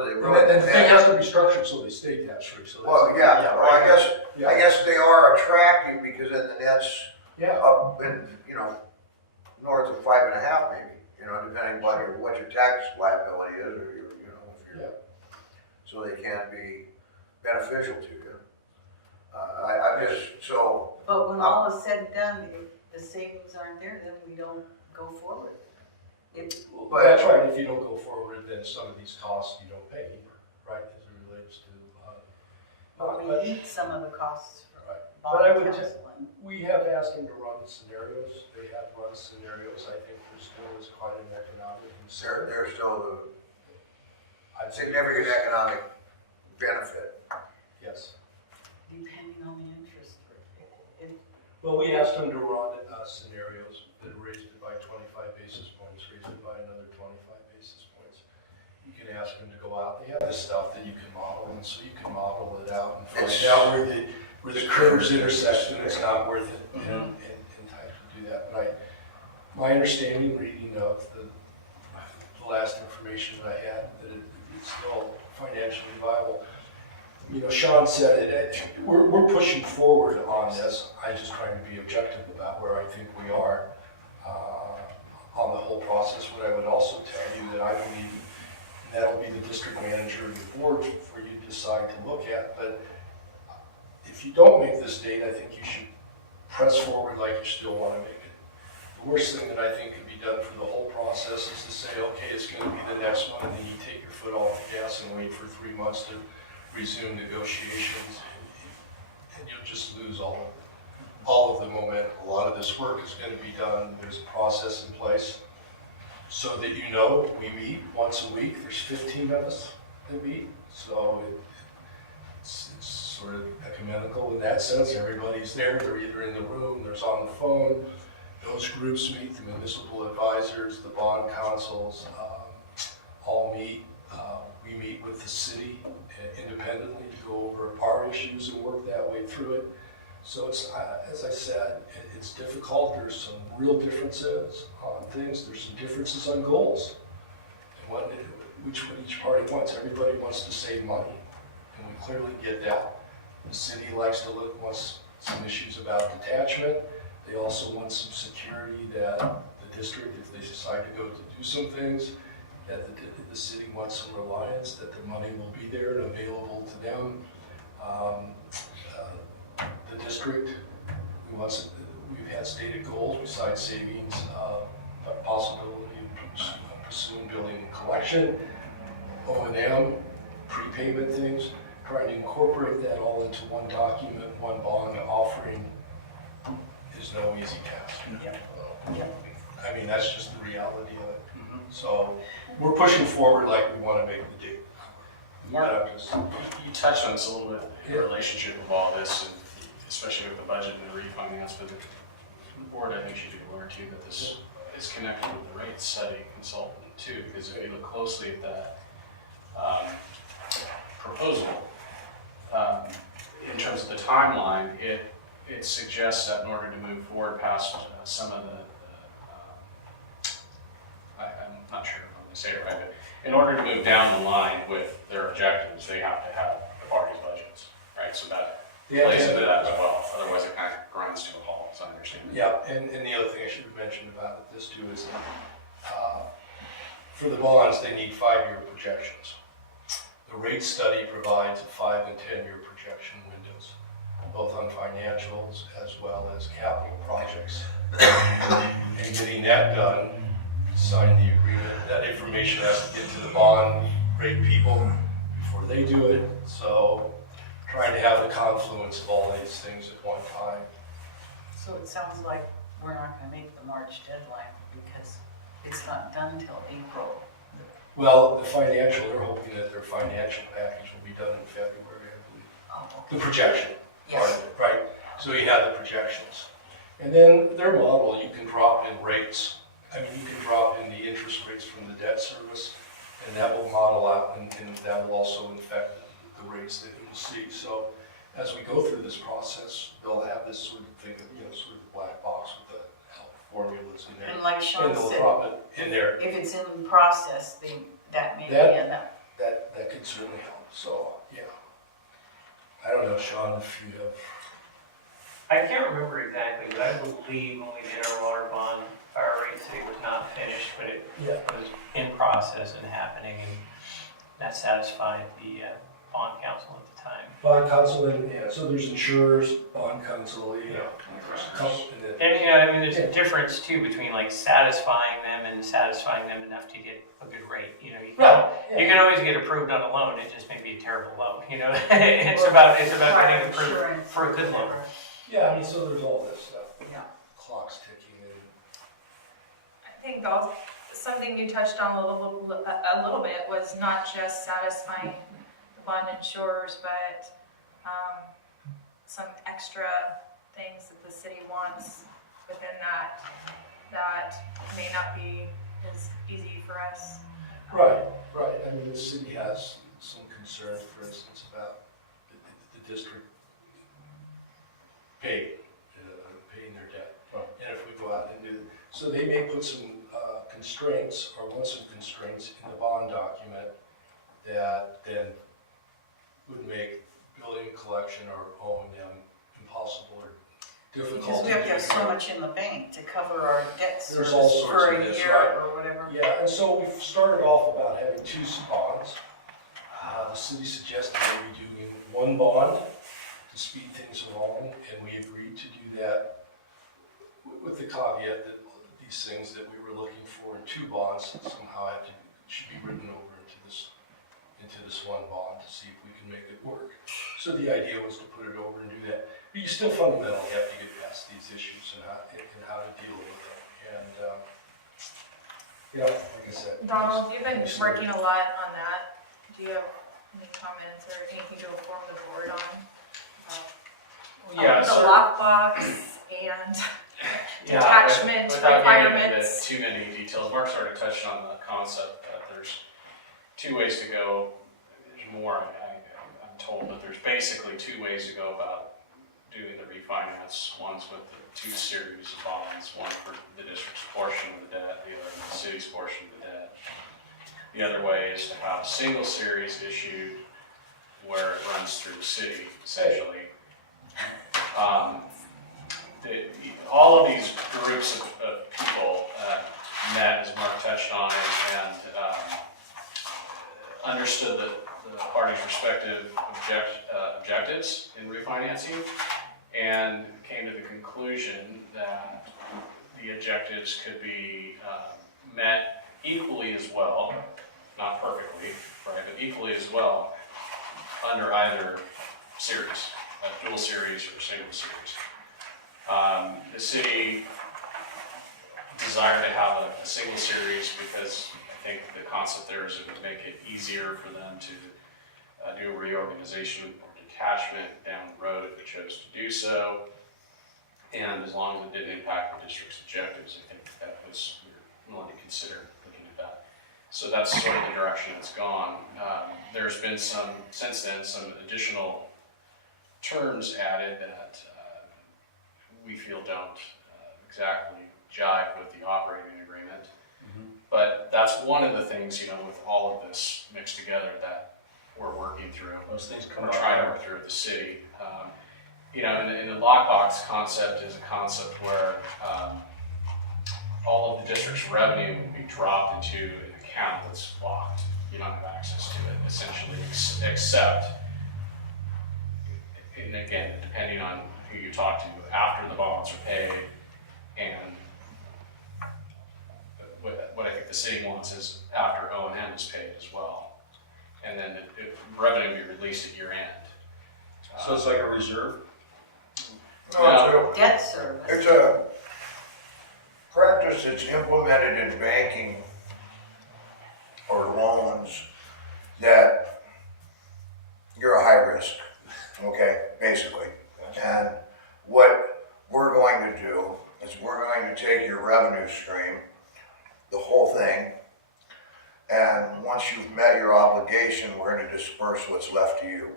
they And really. the thing has to be structured so they stay tax free, so that's. Well, yeah, well, right. I guess they are attractive because then the net's Yeah, up in, north of 5.5 maybe, depending on what your tax liability is, or if you're, so they can be beneficial to you. I'm just, so, But when all is said and done, if the savings aren't there, then we don't go forward. well, that's right, if you don't go forward, then some of these costs you don't pay either, right, as it relates to, But we eat some of the costs for Right. bond But I would counsel. we have asked them to run scenarios, they have run scenarios, I think there still is quite an economic concern. there's still I'd a say significant economic benefit. Yes. Depending on the interest rate. Well, we asked them to run scenarios that raised it by 25 basis points, raised it by another 25 basis points. You can ask them to go out, they have this stuff that you can model, and so you can model it out and find out where the curves intersect, and it's not worth it in time to do that. But my understanding, reading of the last information that I had, that it's still financially viable. Sean said it, we're pushing forward on this. I'm just trying to be objective about where I think we are on the whole process. What I would also tell you that I believe that'll be the district manager and the board for you to decide to look at. But if you don't make this date, I think you should press forward like you still want to make it. The worst thing that I think could be done for the whole process is to say, okay, it's going to be the next one, and then you take your foot off the gas and wait for 3 months to resume negotiations, and you'll just lose all of the momentum. A lot of this work is going to be done. There's a process in place so that we meet once a week. There's 15 of us that meet, so it's sort of ecumenical in that sense. Everybody's there. They're either in the room, there's on the phone. Those groups meet, the municipal advisors, the bond councils, all meet. We meet with the city independently to go over our issues and work that way through it. So it's, as I said, it's difficult. There's some real differences on things. There's some differences on goals and what each party wants. Everybody wants to save money, and we clearly get that. The city likes to wants some issues about detachment. They also want some security that the district, if they decide to go to do some things, that the city wants some reliance that the money will be there and available to them. The district, we've had stated goals besides savings, a possibility of pursuing building and collection, O&M, prepayment things, trying to incorporate that all into one document, one bond offering is no easy task. I mean, that's just the reality of it. So we're pushing forward like we want to make the date. Mark, you touched on this a little bit, the relationship of all this, and especially with the budget and the refinance, but the board, I think, should be aware too that this is connected with the rate study consultant too, because if you look closely at that proposal, in terms of the timeline, it suggests that in order to move forward past some of the I'm not sure if I'm going to say it right, but in order to move down the line with their objectives, they have to have the parties' budgets, right? So that plays into that as well. Otherwise, it kind of grinds to a halt, as I understand it. Yeah, and the other thing I should have mentioned about this too is for the bonds, they need 5-year projections. The rate study provides a 5 and 10-year projection windows, both on financials as well as capital projects. And getting that done, sign the agreement, that information has to get to the bond rate people before they do it. So trying to have the confluence of all these things at one time. So it sounds like we're not gonna make the March deadline because it's not done until April. Well, the financial, they're hoping that their financial package will be done in February, I believe. Oh, okay. The projection part Yes. of it, right? So you have the projections. And then their model, you can drop in rates. I mean, you can drop in the interest rates from the debt service, and that will model out, and that will also affect the rates that you will see. So as we go through this process, they'll have this sort of thing, sort of black box with the formulas in there. And like Sean And they'll said, drop it in there. if it's in the process, then that may be That- enough. That could certainly help. So, yeah. I don't know, Sean, if you have. I can't remember exactly, but I believe when we did our water bond, our rate city was not finished, but it was in process and happening, and that satisfied the bond council at the time. Bond counsel, and, so there's insurers, bond counsel, there's a couple, and then. And, I mean, there's a difference too between like satisfying them and satisfying them enough to get a good rate, you can always get approved on a loan, it just may be a terrible loan, it's about getting approved for a good loan. Yeah, I mean, so there's all this stuff. Yeah. Clock's ticking and. I think also, something you touched on a little bit was not just satisfying the bond insurers, but some extra things that the city wants within that may not be as easy for us. Right. I mean, the city has some concern, for instance, about the district paying their debt. And if we go out and do, so they may put some constraints or want some constraints in the bond document that then would make building collection or owing them impossible or difficult. Because we have to have so much in the bank to cover our debt There's all service sorts for of a this, year right? or whatever. Yeah, and so we've started off about having 2 bonds. The city suggested that we do one bond to speed things along, and we agreed to do that with the caveat that these things that we were looking for in 2 bonds somehow should be written over into this one bond to see if we can make it work. So the idea was to put it over and do that. But you still fundamentally have to get past these issues and how to deal with them. And like I said. Donald, you've been working a lot on that. Do you have any comments or anything to inform the board on? The lockbox and detachment without requirements. getting into too many details, Mark sort of touched on the concept that there's 2 ways to go. There's more, I'm told, but there's basically 2 ways to go about doing the refinance. One's with the 2 series of bonds, one for the district's portion of the debt, the other for the city's portion of the debt. The other way is to have a single series issued where it runs through the city, essentially. All of these groups of people met, as Mark touched on, and understood the parties' respective objectives in refinancing, and came to the conclusion that the objectives could be met equally as well, not perfectly, right, but equally as well under either series, a dual series or a single series. The city desired to have a single series because I think the concept there is it would make it easier for them to do a reorganization or detachment down the road if it chose to do so. And as long as it didn't impact the district's objectives, I think that was, we wanted to consider looking at that. So that's sort of the direction it's gone. There's been since then, some additional terms added that we feel don't exactly jive with the operating agreement. But that's one of the things, with all of this mixed together that we're working through. Those things come We're up. trying to work through with the city. And the lockbox concept is a concept where all of the district's revenue will be dropped into an account that's locked. You don't have access to it, essentially, except, and again, depending on who you talk to, after the bonds are paid, and what I think the city wants is after O&M is paid as well. And then the revenue will be released at year end. So it's like a reserve? No, Debt service. it's a practice that's implemented in banking or loans that you're a high risk, okay, basically. And what we're going to do is we're going to take your revenue stream, the whole thing, and once you've met your obligation, we're going to disperse what's left to you.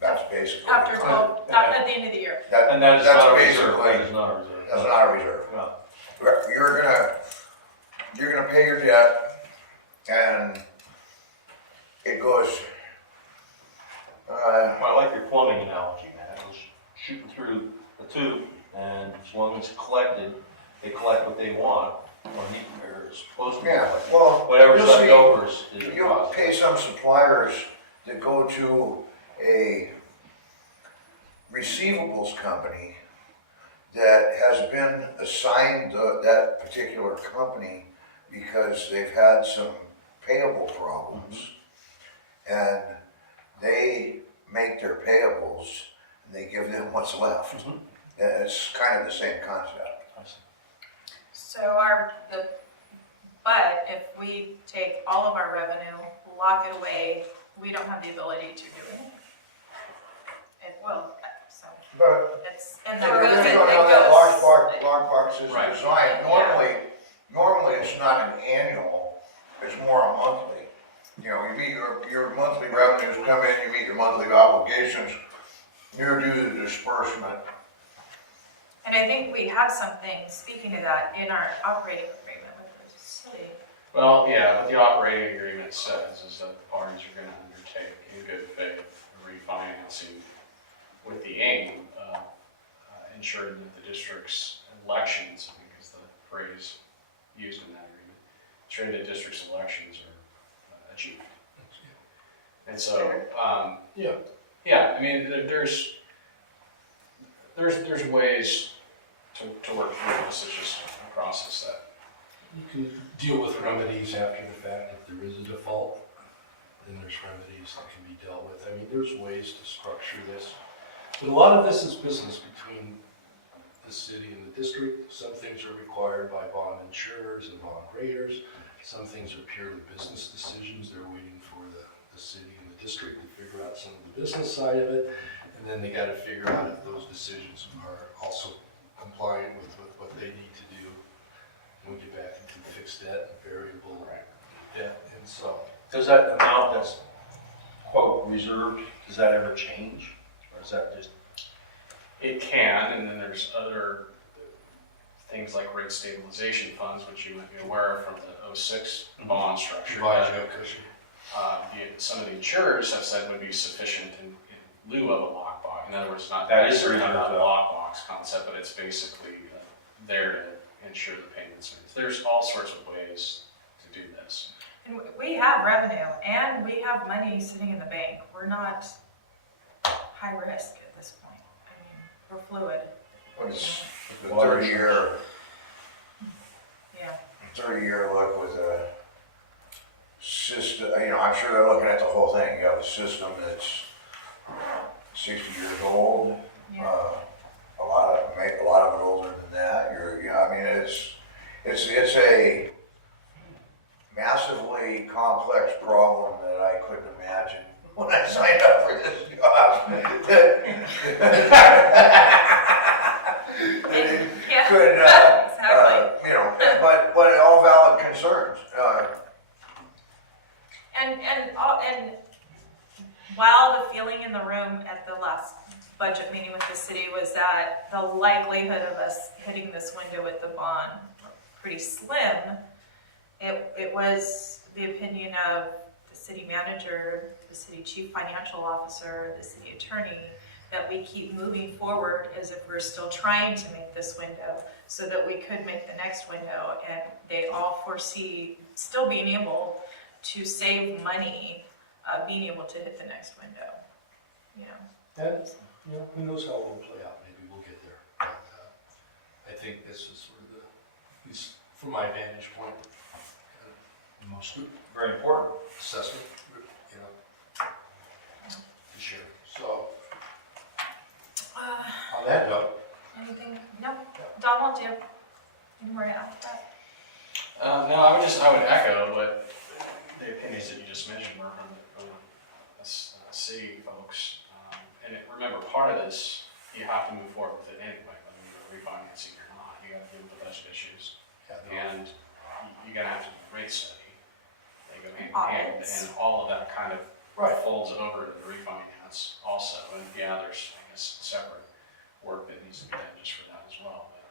That's basically After 12, at the end of the year. And that is that's not a reserve. basically, That is not a reserve. that's not a reserve. No. You're gonna pay your debt, and it goes. Well, I like your plumbing analogy, man. It was shooting through too, and as long as it's collected, they collect what they want, or they're supposed to Yeah, collect. well, Whatever's you'll left see- over is the You'll cost. pay some suppliers that go to a receivables company that has been assigned that particular company because they've had some payable problems. And they make their payables and they give them what's left. And it's kind of the same concept. So but if we take all of our revenue, lock it away, we don't have the ability to do it. It will, so But it's, and it that goes, depends it on how that large box is Right. designed. Normally it's not an annual, it's more a monthly. You know, you meet your monthly revenues come in, you meet your monthly obligations, you do the disbursement. And I think we have something, speaking of that, in our operating agreement with the city. Well, yeah, what the operating agreement says is that the parties are gonna undertake in good faith refinancing with the aim of ensuring that the district's elections, I think is the phrase used in that agreement, ensuring that district's elections are achieved. And so, yeah, I mean, there's ways to work through this. It's just a process that You can deal with remedies after the fact. If there is a default, then there's remedies that can be dealt with. I mean, there's ways to structure this. But a lot of this is business between the city and the district. Some things are required by bond insurers and bond graders. Some things are purely business decisions. They're waiting for the city and the district to figure out some of the business side of it. And then they got to figure out if those decisions are also compliant with what they need to do. And we get back into fixed debt and variable debt. And so, Does that amount that's, quote, reserved, does that ever change? Or is that just? it can, and then there's other things like rate stabilization funds, which you might be aware of from the 06 bond structure. provides no cushion. Some of the insurers have said would be sufficient in lieu of a lockbox. In other words, not That is necessarily reserved, not a though. lockbox concept, but it's basically there to ensure the payments. There's all sorts of ways to do this. And we have revenue and we have money sitting in the bank. We're not high risk at this point. I mean, we're fluid. It's the 30-year, Yeah. 30-year look with a system, you know, I'm sure they're looking at the whole thing. You have a system that's 60 years old. Yeah. A lot of it older than that. I mean, it's a massively complex problem that I couldn't imagine when I signed up for this job. Yeah. Could, Exactly. you know, but all valid concerns. And while the feeling in the room at the last budget meeting with the city was that the likelihood of us hitting this window with the bond pretty slim, it was the opinion of the city manager, the city chief financial officer, the city attorney, that we keep moving forward as if we're still trying to make this window so that we could make the next window. And they all foresee still being able to save money, being able to hit the next window, you know. And, you know, who knows how it will play out. Maybe we'll get there. But, I think this is sort of at least from my vantage point, the most Very important. assessment, you know, to share. So, on that note, Anything? No? Donald, do you have any more to add to that? No, I would echo what the opinions that you just mentioned were from the city folks. And remember, part of this, you have to move forward with it anyway, whether you're refinancing or not. You got to deal with the budget issues. And you're going to have to do rate study. They go hand in hand, and all of that kind of folds over to the refinance also. And yeah, there's, I guess, separate work that needs to be done just for that as well. But,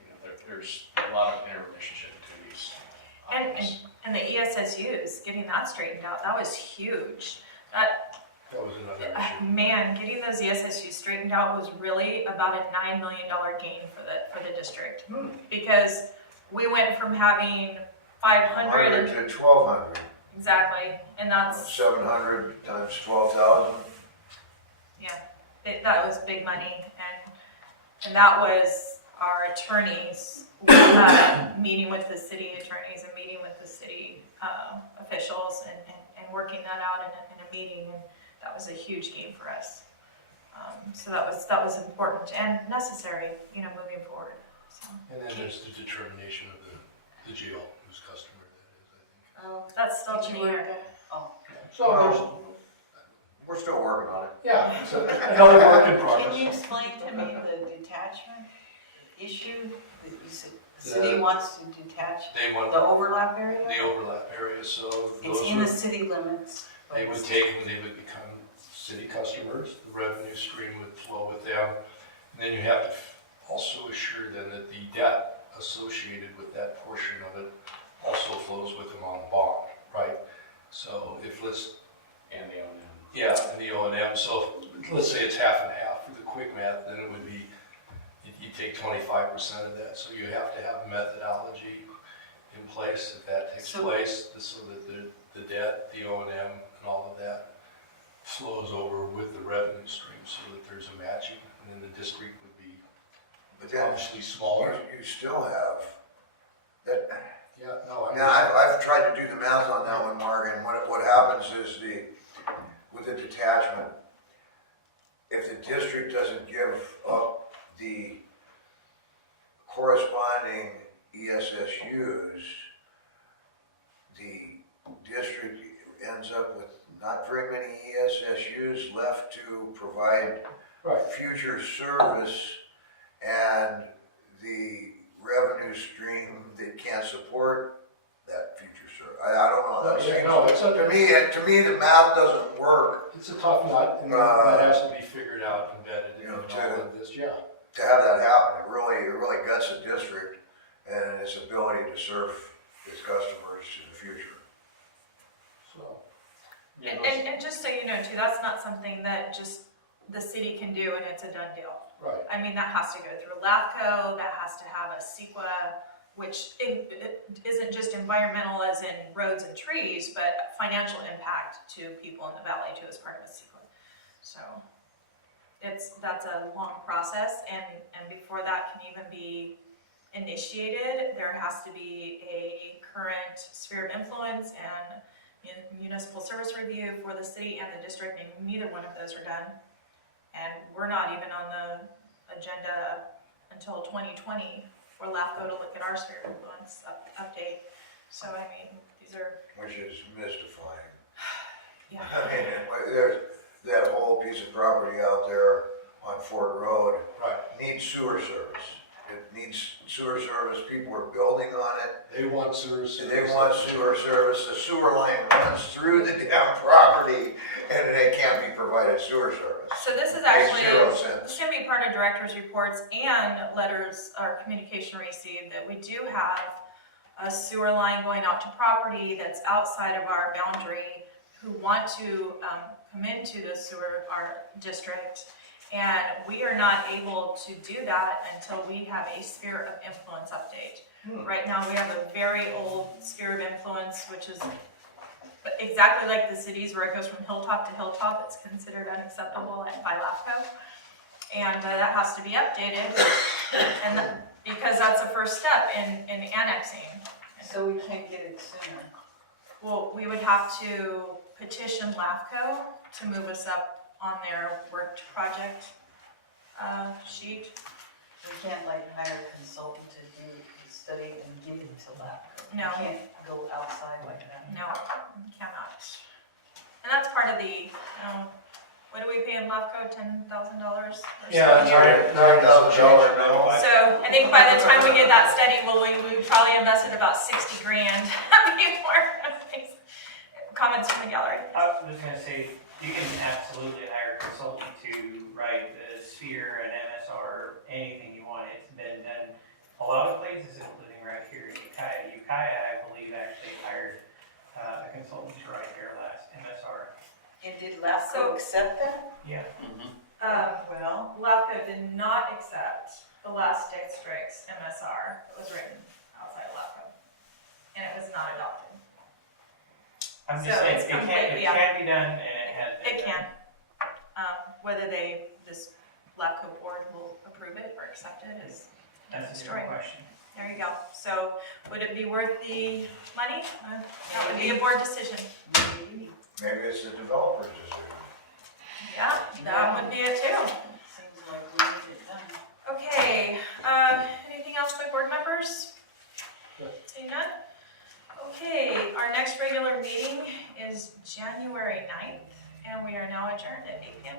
you know, there's a lot of interrelationship between these items. And the ESSUs, getting that straightened out, that was huge. That That was another issue. Man, getting those ESSUs straightened out was really about a $9 million gain for the district. Because we went from having 500 100 to 1,200. exactly, and that's 700 times 12,000. that was big money, and that was our attorneys meeting with the city attorneys and meeting with the city officials and working that out in a meeting, and that was a huge gain for us. So that was important and necessary, moving forward. So. And then there's the determination of the jail, whose customer that is, I think. Oh, that's still to be heard. So We're still working on it. yeah, it's another work in progress. Can you explain to me the detachment issue that you said the city wants to detach They want the overlap area? the overlap area, so It's those in the are, city limits. but they would it's- take them, they would become city customers, the revenue stream would flow with them. And then you have to also assure them that the debt associated with that portion of it also flows with them on the bond, right? So if let's, And the O&M. yeah, and the O&M, so let's say it's half and half for the quick math, then it would be, you take 25% of that, so you have to have a methodology in place if that takes place, so that the debt, the O&M, and all of that flows over with the revenue stream, so that there's a matching, and then the district would be But then obviously smaller. you still have that. Yeah, no, I'm Now, I've tried to do the math on that one, Mark, and what happens is with the detachment, if the district doesn't give up the corresponding ESSUs, the district ends up with not very many ESSUs left to provide right. future service, and the revenue stream that can't support that future service. I don't know. That Yeah, seems, no, it's a, to me, the math doesn't work. it's a tough nut, and that has to be figured out, embedded in all of this, yeah. To have that happen, it really guts the district and its ability to serve its customers in the future. So, And just so you know too, that's not something that just the city can do and it's a done deal. right. I mean, that has to go through LAFCO, that has to have a CEQA, which it isn't just environmental as in roads and trees, but financial impact to people in the valley too as part of a CEQA. So that's a long process, and before that can even be initiated, there has to be a current sphere of influence and municipal service review for the city and the district, and neither one of those are done. And we're not even on the agenda until 2020 for LAFCO to look at our sphere of influence update. So I mean, these are, Which is mystifying. yeah. I mean, there's that whole piece of property out there on Ford Road. Right. Needs sewer service. It needs sewer service. People are building on it. They want sewer service. They want sewer service. The sewer line runs through the damn property, and they can't be provided sewer service. So this is Makes actually, 0 sense. this can be part of director's reports and letters or communication received that we do have a sewer line going out to property that's outside of our boundary who want to come into the sewer, our district. And we are not able to do that until we have a sphere of influence update. Right now, we have a very old sphere of influence, which is exactly like the cities where it goes from hilltop to hilltop. It's considered unacceptable by LAFCO. And that has to be updated, and because that's the first step in annexing. So we can't get it sooner. Well, we would have to petition LAFCO to move us up on their worked project sheet. We can't like hire a consultant to do the study and give it to LAFCO. No. We can't go outside like that. No, we cannot. And that's part of the, what do we pay in LAFCO, $10,000? Yeah, $9,000 now. So I think by the time we get that study, we probably invested about 60 grand before. Comments from the gallery? I was just gonna say, you can absolutely hire a consultant to write the sphere, an MSR, anything you want. It's been done a lot of places, including right here in Ukiah. Ukiah, I believe, actually hired a consultant to write their last MSR. And did LAFCO So- accept that? Yeah. Well, LAFCO did not accept the last district's MSR that was written outside of LAFCO. And it was not adopted. I'm So just saying, it's it can completely be done and it has been It done. can. Whether this LAFCO board will approve it or accept it is, That's a Destroy. different question. there you go. So would it be worth the money? That would be a board decision. Maybe it's the developer's decision. Yeah, that would be it too. seems like we need it done. Okay, anything else by board members? Seeing none? Okay, our next regular meeting is January 9th, and we are now adjourned at 8 p.m.